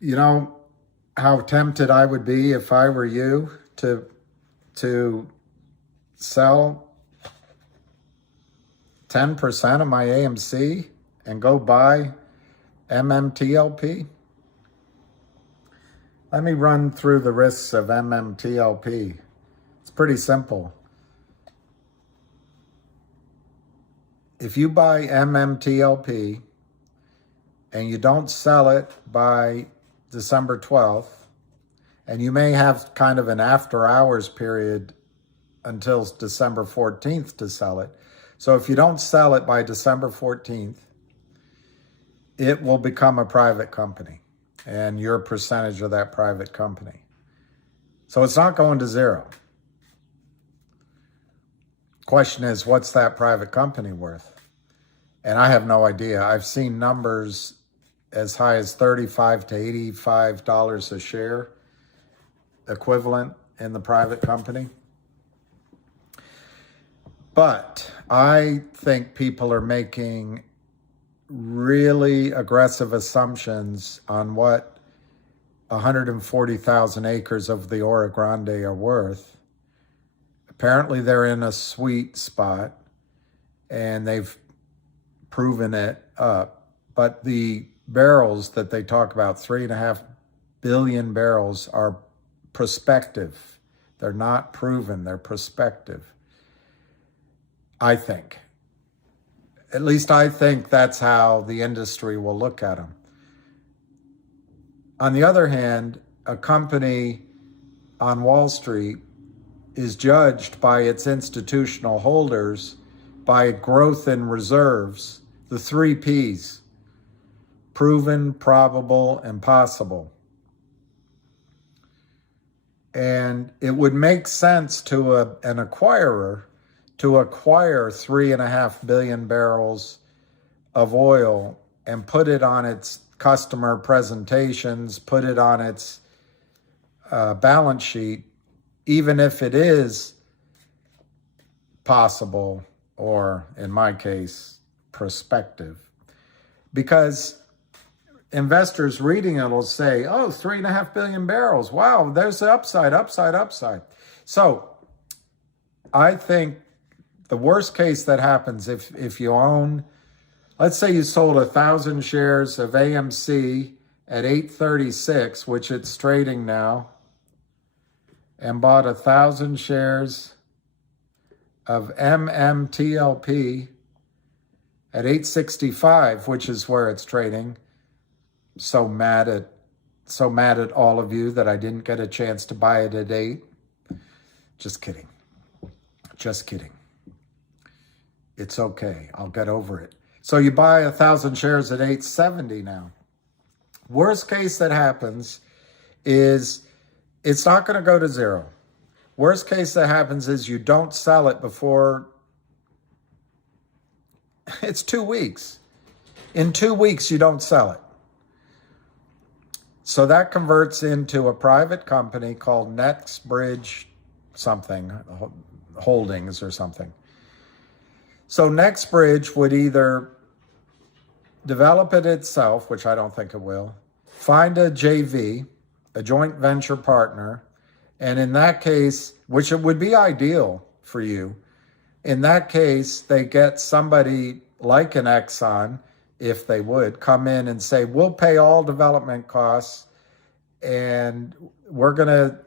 You know how tempted I would be if I were you to sell 10% of my AMC and go buy MMTLP? Let me run through the risks of MMTLP. It's pretty simple. If you buy MMTLP and you don't sell it by December 12th, and you may have kind of an after hours period until December 14th to sell it. So if you don't sell it by December 14th, it will become a private company and you're a percentage of that private company. So it's not going to zero. Question is, what's that private company worth? And I have no idea. I've seen numbers as high as $35 to $85 a share equivalent in the private company. But I think people are making really aggressive assumptions on what 140,000 acres of the Oro Grande are worth. Apparently they're in a sweet spot and they've proven it up. But the barrels that they talk about, 3.5 billion barrels, are prospective. They're not proven, they're prospective. I think. At least I think that's how the industry will look at them. On the other hand, a company on Wall Street is judged by its institutional holders by growth in reserves, the 3 Ps: proven, probable, and possible. And it would make sense to an acquirer to acquire 3.5 billion barrels of oil and put it on its customer presentations, put it on its balance sheet, even if it is possible, or in my case, prospective. Because investors reading it will say, oh, 3.5 billion barrels. Wow, there's the upside, upside, upside. So I think the worst case that happens if you own, let's say you sold 1,000 shares of AMC at 836, which it's trading now, and bought 1,000 shares of MMTLP at 865, which is where it's trading. So mad at all of you that I didn't get a chance to buy it at 8. Just kidding. Just kidding. It's okay. I'll get over it. So you buy 1,000 shares at 870 now. Worst case that happens is it's not going to go to zero. Worst case that happens is you don't sell it before it's 2 weeks. In 2 weeks, you don't sell it. So that converts into a private company called NextBridge something, Holdings or something. So NextBridge would either develop it itself, which I don't think it will, find a JV, a joint venture partner, and in that case, which it would be ideal for you, in that case, they get somebody like an Exxon, if they would, come in and say, we'll pay all development costs and we're gonna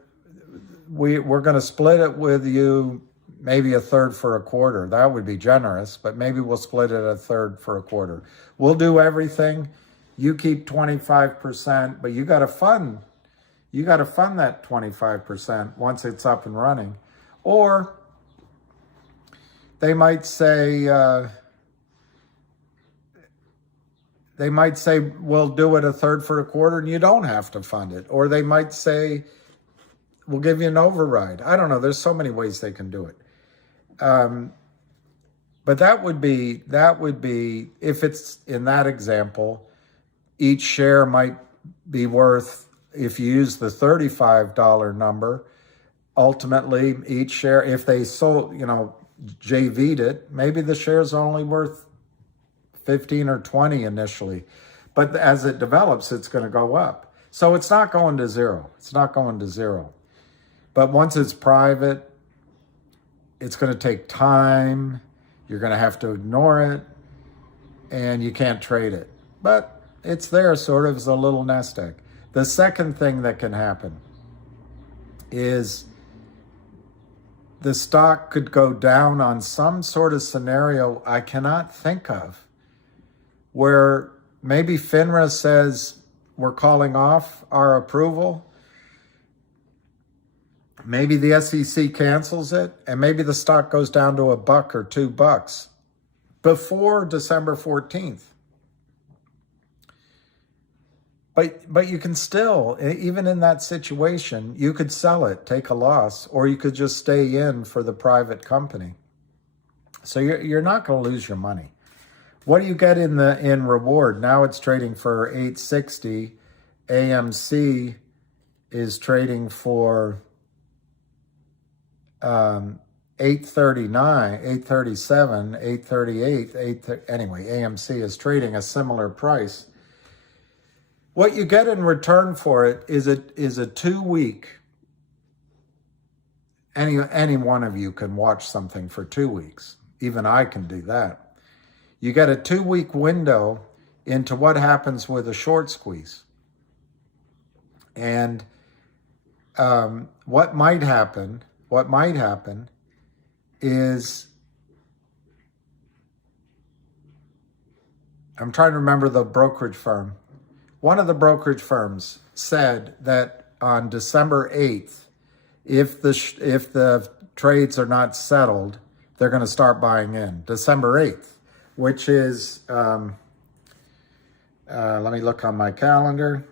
split it with you, maybe a third for a quarter. That would be generous, but maybe we'll split it a third for a quarter. We'll do everything. You keep 25%, but you got to fund that 25% once it's up and running. Or they might say, we'll do it a third for a quarter and you don't have to fund it. Or they might say, we'll give you an override. I don't know. There's so many ways they can do it. But that would be, if it's in that example, each share might be worth, if you use the $35 number, ultimately each share, if they sold, JV'd it, maybe the shares are only worth 15 or 20 initially. But as it develops, it's going to go up. So it's not going to zero. It's not going to zero. But once it's private, it's going to take time. You're going to have to ignore it, and you can't trade it. But it's there sort of as a little nest egg. The second thing that can happen is the stock could go down on some sort of scenario I cannot think of, where maybe FINRA says we're calling off our approval. Maybe the SEC cancels it, and maybe the stock goes down to $1 or $2 before December 14th. But you can still, even in that situation, you could sell it, take a loss, or you could just stay in for the private company. So you're not going to lose your money. What do you get in reward? Now it's trading for 860. AMC is trading for 839, 837, 838, anyway, AMC is trading a similar price. What you get in return for it is a 2-week. Any one of you can watch something for 2 weeks. Even I can do that. You get a 2-week window into what happens with a short squeeze. And what might happen is, I'm trying to remember the brokerage firm. One of the brokerage firms said that on December 8th, if the trades are not settled, they're going to start buying in. December 8th, which is, let me look on my calendar.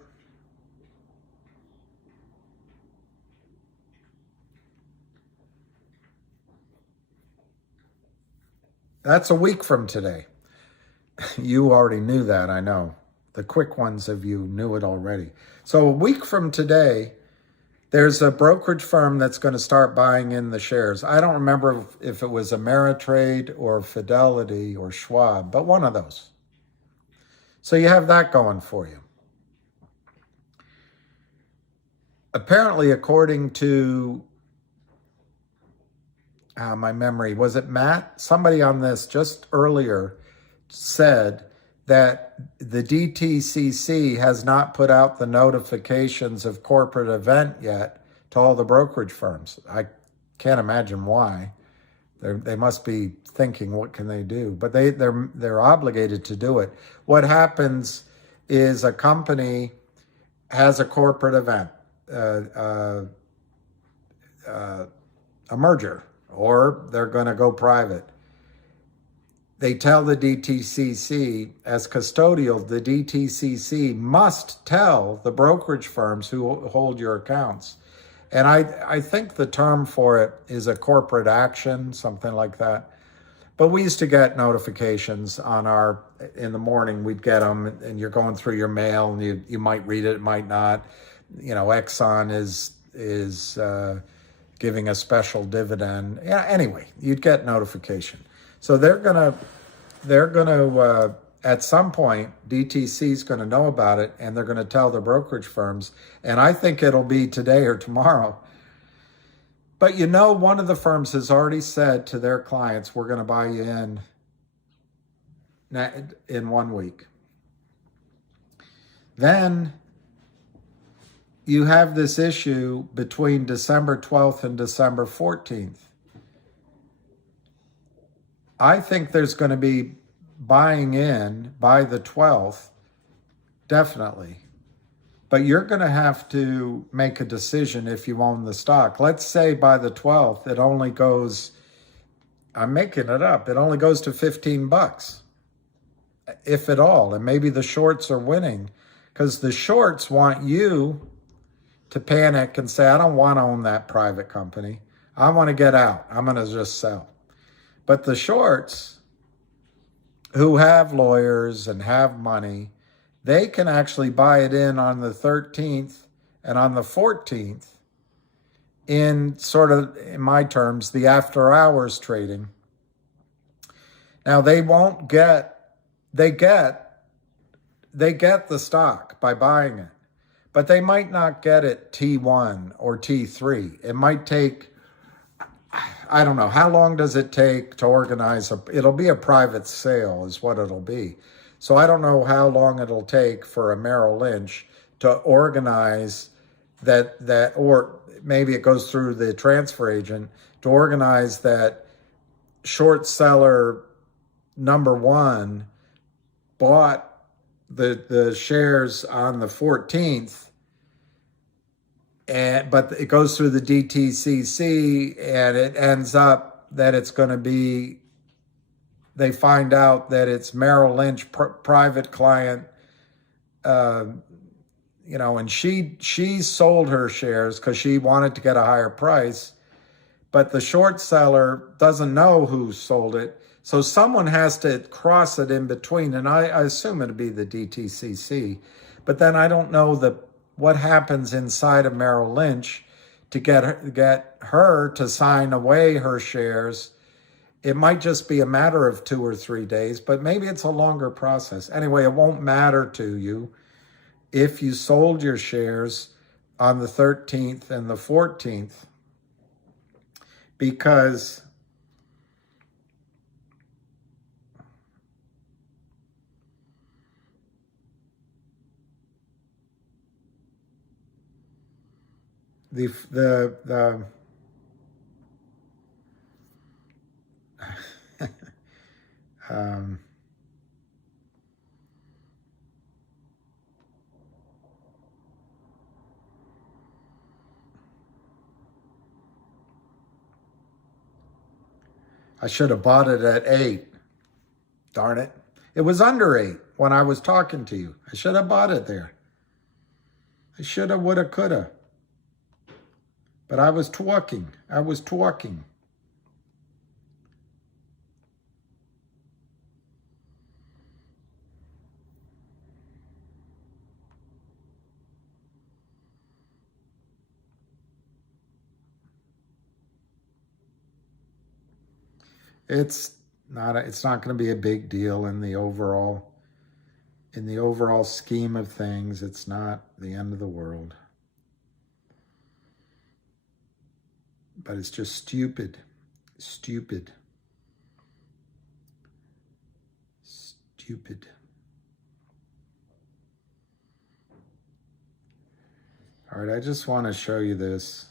That's a week from today. You already knew that, I know. The quick ones of you knew it already. So a week from today, there's a brokerage firm that's going to start buying in the shares. I don't remember if it was Ameritrade or Fidelity or Schwab, but one of those. So you have that going for you. apparently, according to my memory, was it Matt? Somebody on this just earlier said that the DTCC has not put out the notifications of corporate event yet to all the brokerage firms. I can't imagine why. They must be thinking, what can they do? But they're obligated to do it. What happens is a company has a corporate event, a merger, or they're going to go private. They tell the DTCC, as custodial, the DTCC must tell the brokerage firms who hold your accounts. And I think the term for it is a corporate action, something like that. But we used to get notifications in the morning, we'd get them, and you're going through your mail, and you might read it, might not. You know, Exxon is giving a special dividend. Yeah, anyway, you'd get notification. So they're gonna at some point, DTC is going to know about it, and they're going to tell the brokerage firms. And I think it'll be today or tomorrow. But you know, one of the firms has already said to their clients, we're going to buy you in 1 week. Then you have this issue between December 12th and December 14th. I think there's going to be buying in by the 12th, definitely. But you're going to have to make a decision if you own the stock. Let's say by the 12th, it only goes, I'm making it up, it only goes to $15, if at all. And maybe the shorts are winning, because the shorts want you to panic and say, I don't want to own that private company. I want to get out. I'm going to just sell. But the shorts, who have lawyers and have money, they can actually buy it in on the 13th and on the 14th in sort of, in my terms, the after hours trading. Now they get the stock by buying it, but they might not get it T1 or T3. It might take, I don't know, how long does it take to organize it'll be a private sale is what it'll be. So I don't know how long it'll take for a Merrill Lynch to organize that, or maybe it goes through the transfer agent to organize that short seller number one bought the shares on the 14th, but it goes through the DTCC, and it ends up that it's going to be, they find out that it's Merrill Lynch private client, and she sold her shares because she wanted to get a higher price, but the short seller doesn't know who sold it. So someone has to cross it in between, and I assume it'd be the DTCC. But then I don't know what happens inside of Merrill Lynch to get her to sign away her shares. It might just be a matter of 2 or 3 days, but maybe it's a longer process. Anyway, it won't matter to you if you sold your shares on the 13th and the 14th, because the I should have bought it at 8. Darn it. It was under 8 when I was talking to you. I should have bought it there. I shoulda, woulda, coulda. But I was talking. It's not going to be a big deal in the overall scheme of things. It's not the end of the world. but it's just stupid. Stupid. Stupid. All right, I just want to show you this.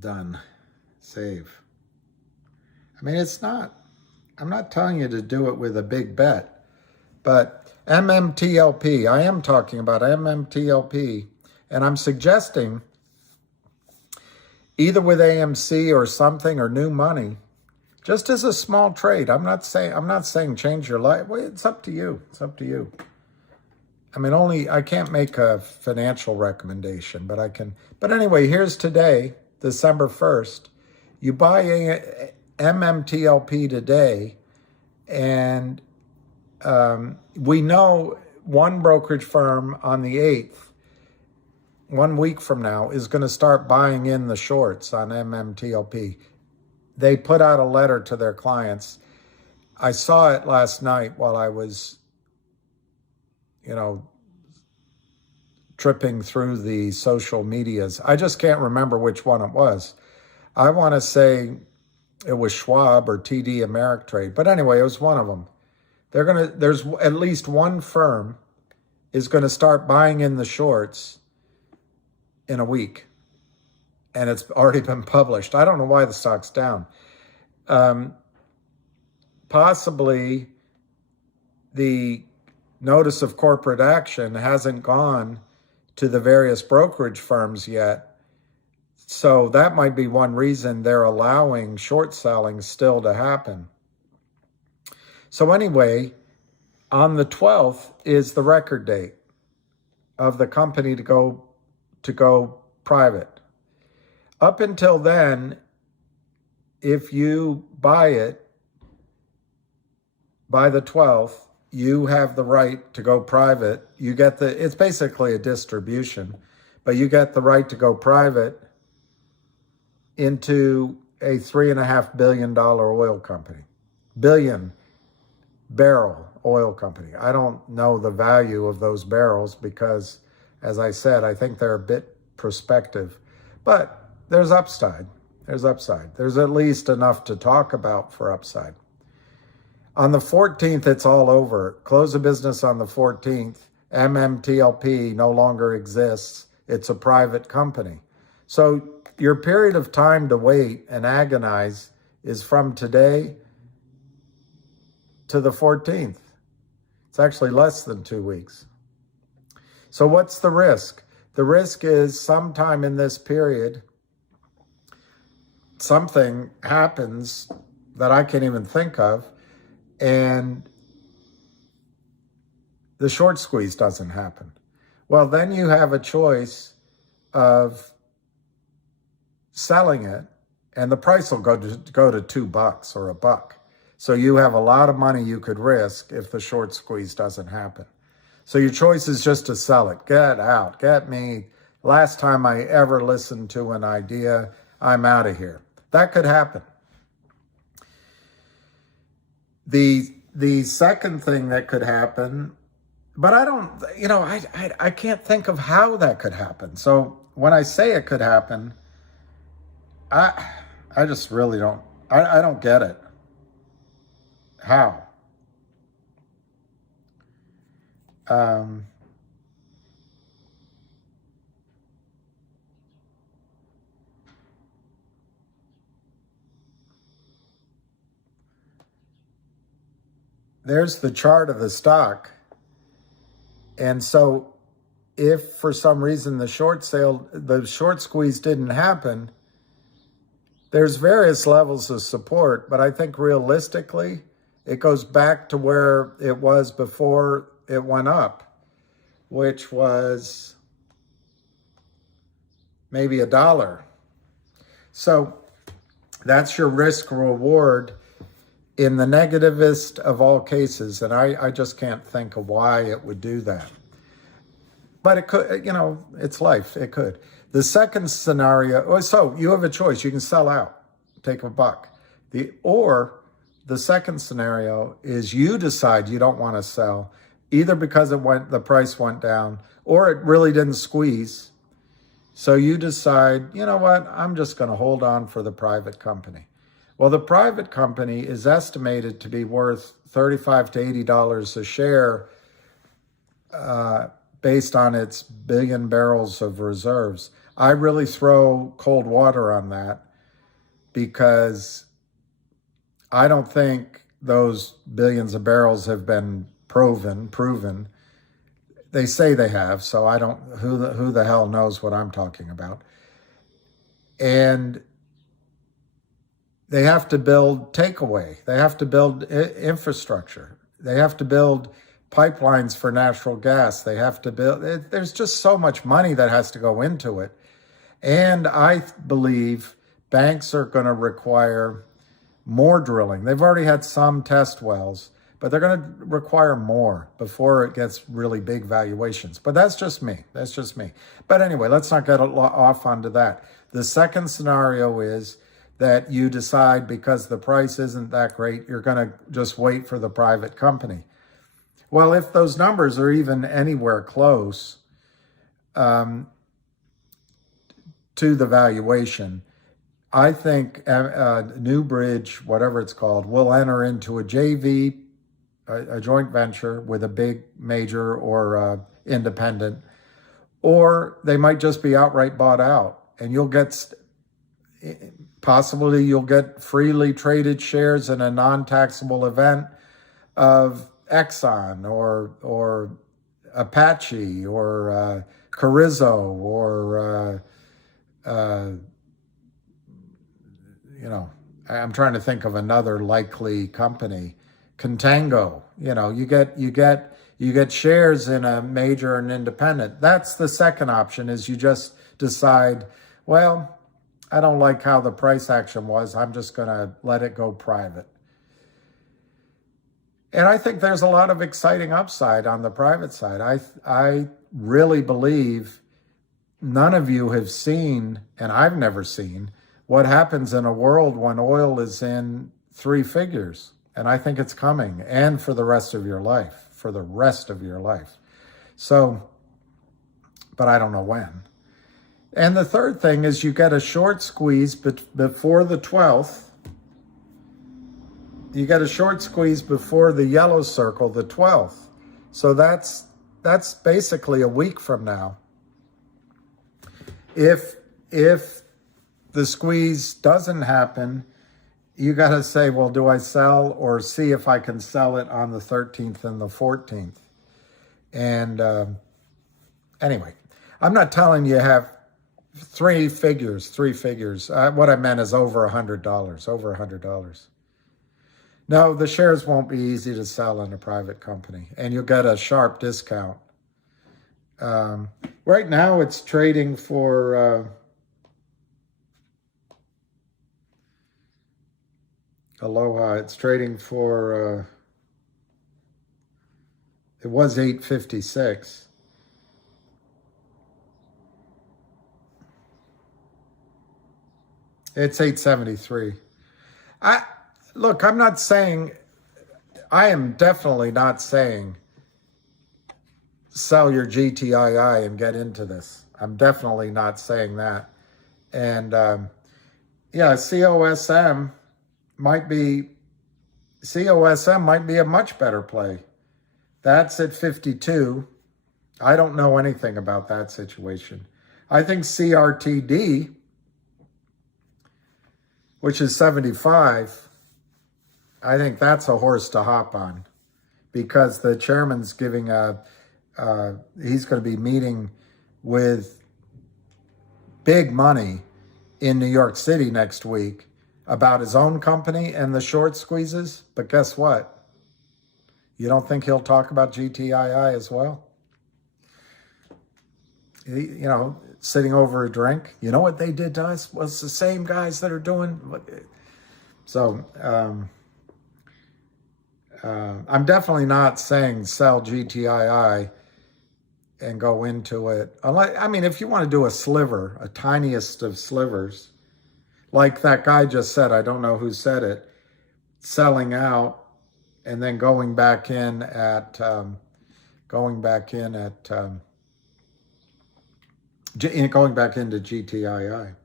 Done. Save. I mean, I'm not telling you to do it with a big bet, but MMTLP, I am talking about MMTLP, and I'm suggesting either with AMC or something or new money, just as a small trade. I'm not saying change your life. Well, it's up to you. It's up to you. I mean, I can't make a financial recommendation, but I can. But anyway, here's today, December 1st. You buy a MMTLP today, and we know one brokerage firm on the 8th, 1 week from now, is going to start buying in the shorts on MMTLP. They put out a letter to their clients. I saw it last night while I was, tripping through the social medias. I just can't remember which one it was. I want to say it was Schwab or TD Ameritrade. But anyway, it was one of them. There's at least one firm is going to start buying in the shorts in a week. And it's already been published. I don't know why the stock's down. Possibly the notice of corporate action hasn't gone to the various brokerage firms yet. So that might be one reason they're allowing short selling still to happen. So anyway, on the 12th is the record date of the company to go private. Up until then, if you buy it by the 12th, you have the right to go private. You get it's basically a distribution, but you get the right to go private into a $3.5 billion oil company, billion barrel oil company. I don't know the value of those barrels because, as I said, I think they're a bit prospective, but there's upside. There's upside. There's at least enough to talk about for upside. On the 14th, it's all over. Close of business on the 14th. MMTLP no longer exists. It's a private company. So your period of time to wait and agonize is from today to the 14th. It's actually less than 2 weeks. So what's the risk? The risk is sometime in this period, something happens that I can't even think of, and the short squeeze doesn't happen. Well, then you have a choice of selling it, and the price will go to $2 or $1. So you have a lot of money you could risk if the short squeeze doesn't happen. So your choice is just to sell it. Get out. Get me. Last time I ever listened to an idea, I'm out of here. That could happen. The second thing that could happen, but I can't think of how that could happen. So when I say it could happen, I just really don't, I don't get it. How? There's the chart of the stock. And so if for some reason the short squeeze didn't happen, there's various levels of support, but I think realistically, it goes back to where it was before it went up, which was maybe $1. So that's your risk reward in the negativest of all cases. And I just can't think of why it would do that. But it could, it's life. It could. The second scenario, so you have a choice. You can sell out, take $1. Or the second scenario is you decide you don't want to sell either because the price went down, or it really didn't squeeze. So you decide, you know what, I'm just going to hold on for the private company. Well, the private company is estimated to be worth $35 to $80 a share based on its billion barrels of reserves. I really throw cold water on that because I don't think those billions of barrels have been proven. They say they have, so I don't, who the hell knows what I'm talking about. And they have to build takeaway. They have to build infrastructure. They have to build pipelines for natural gas. They have to build, there's just so much money that has to go into it. And I believe banks are going to require more drilling. They've already had some test wells, but they're going to require more before it gets really big valuations. But that's just me. That's just me. But anyway, let's not get off onto that. The second scenario is that you decide because the price isn't that great, you're going to just wait for the private company. Well, if those numbers are even anywhere close to the valuation, I think Newbridge, whatever it's called, will enter into a JV, a joint venture with a big major or independent, or they might just be outright bought out, and you'll get, possibly you'll get freely traded shares in a non-taxable event of Exxon or Apache or Carrizo or I'm trying to think of another likely company, Contango. You get shares in a major and independent. That's the second option, is you just decide, well, I don't like how the price action was. I'm just going to let it go private. And I think there's a lot of exciting upside on the private side. I really believe none of you have seen, and I've never seen, what happens in a world when oil is in three figures. And I think it's coming, and for the rest of your life, So, but I don't know when. And the third thing is you get a short squeeze before the 12th. You get a short squeeze before the yellow circle, the 12th. So that's basically a week from now. If the squeeze doesn't happen, you got to say, well, do I sell or see if I can sell it on the 13th and the 14th? And anyway, I'm not telling you have three figures. What I meant is over $100. No, the shares won't be easy to sell in a private company, and you'll get a sharp discount. Right now, it's trading for Aloha. It's trading for it was $8.56. It's $8.73. Look, I'm not saying, I am definitely not saying sell your GTII and get into this. I'm definitely not saying that. And COSM might be a much better play. That's at 52. I don't know anything about that situation. I think CRTD, which is 75, I think that's a horse to hop on, because the chairman's giving he's going to be meeting with big money in New York City next week about his own company and the short squeezes. But guess what? You don't think he'll talk about GTII as well? Sitting over a drink. You know what they did to us? Well, it's the same guys that are doing. So I'm definitely not saying sell GTII and go into it. If you want to do a sliver, a tiniest of slivers, like that guy just said, I don't know who said it, selling out and then going back in at going back in at going back into GTII.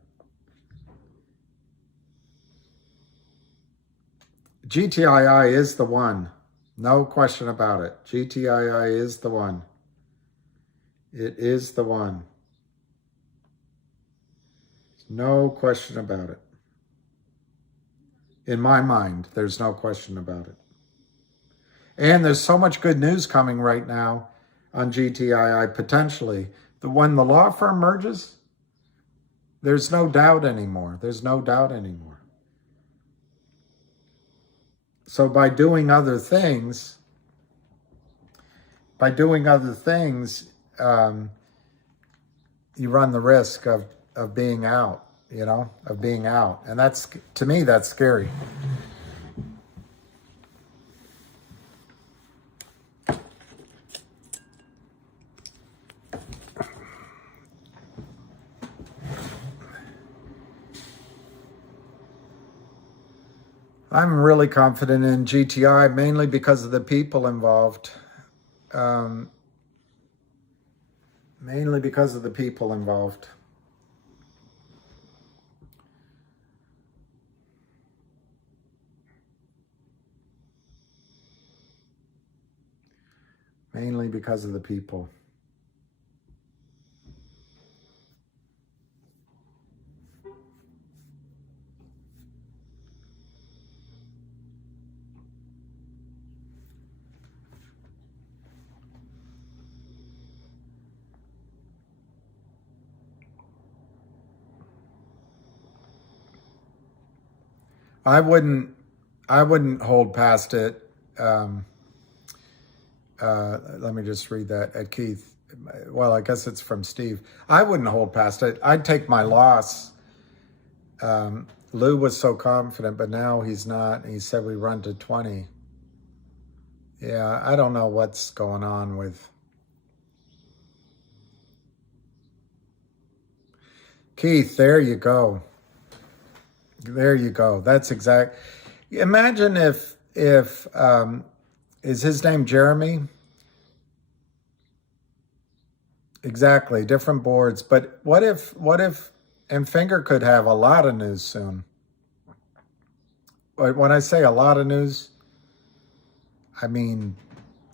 GTII is the one. No question about it. GTII is the one. It is the one. No question about it. In my mind, there's no question about it. And there's so much good news coming right now on GTII, potentially. When the law firm merges, there's no doubt anymore. There's no doubt anymore. So by doing other things, you run the risk of being out, of being out. And that's, to me, that's scary. I'm really confident in GTI, mainly because of the people involved. Mainly because of the people involved. Mainly because of the people. I wouldn't hold past it. Let me just read that at Keith. Well, I guess it's from Steve. I wouldn't hold past it. I'd take my loss. Lou was so confident, but now he's not. He said we run to 20. Yeah, I don't know what's going on with Keith. There you go. There you go. That's exact. Imagine if is his name Jeremy? Exactly. Different boards. But what if, and Finger could have a lot of news soon. But when I say a lot of news, I mean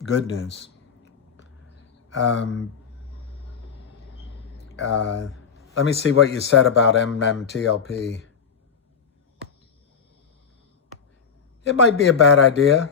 good news. Let me see what you said about MMTLP. It might be a bad idea.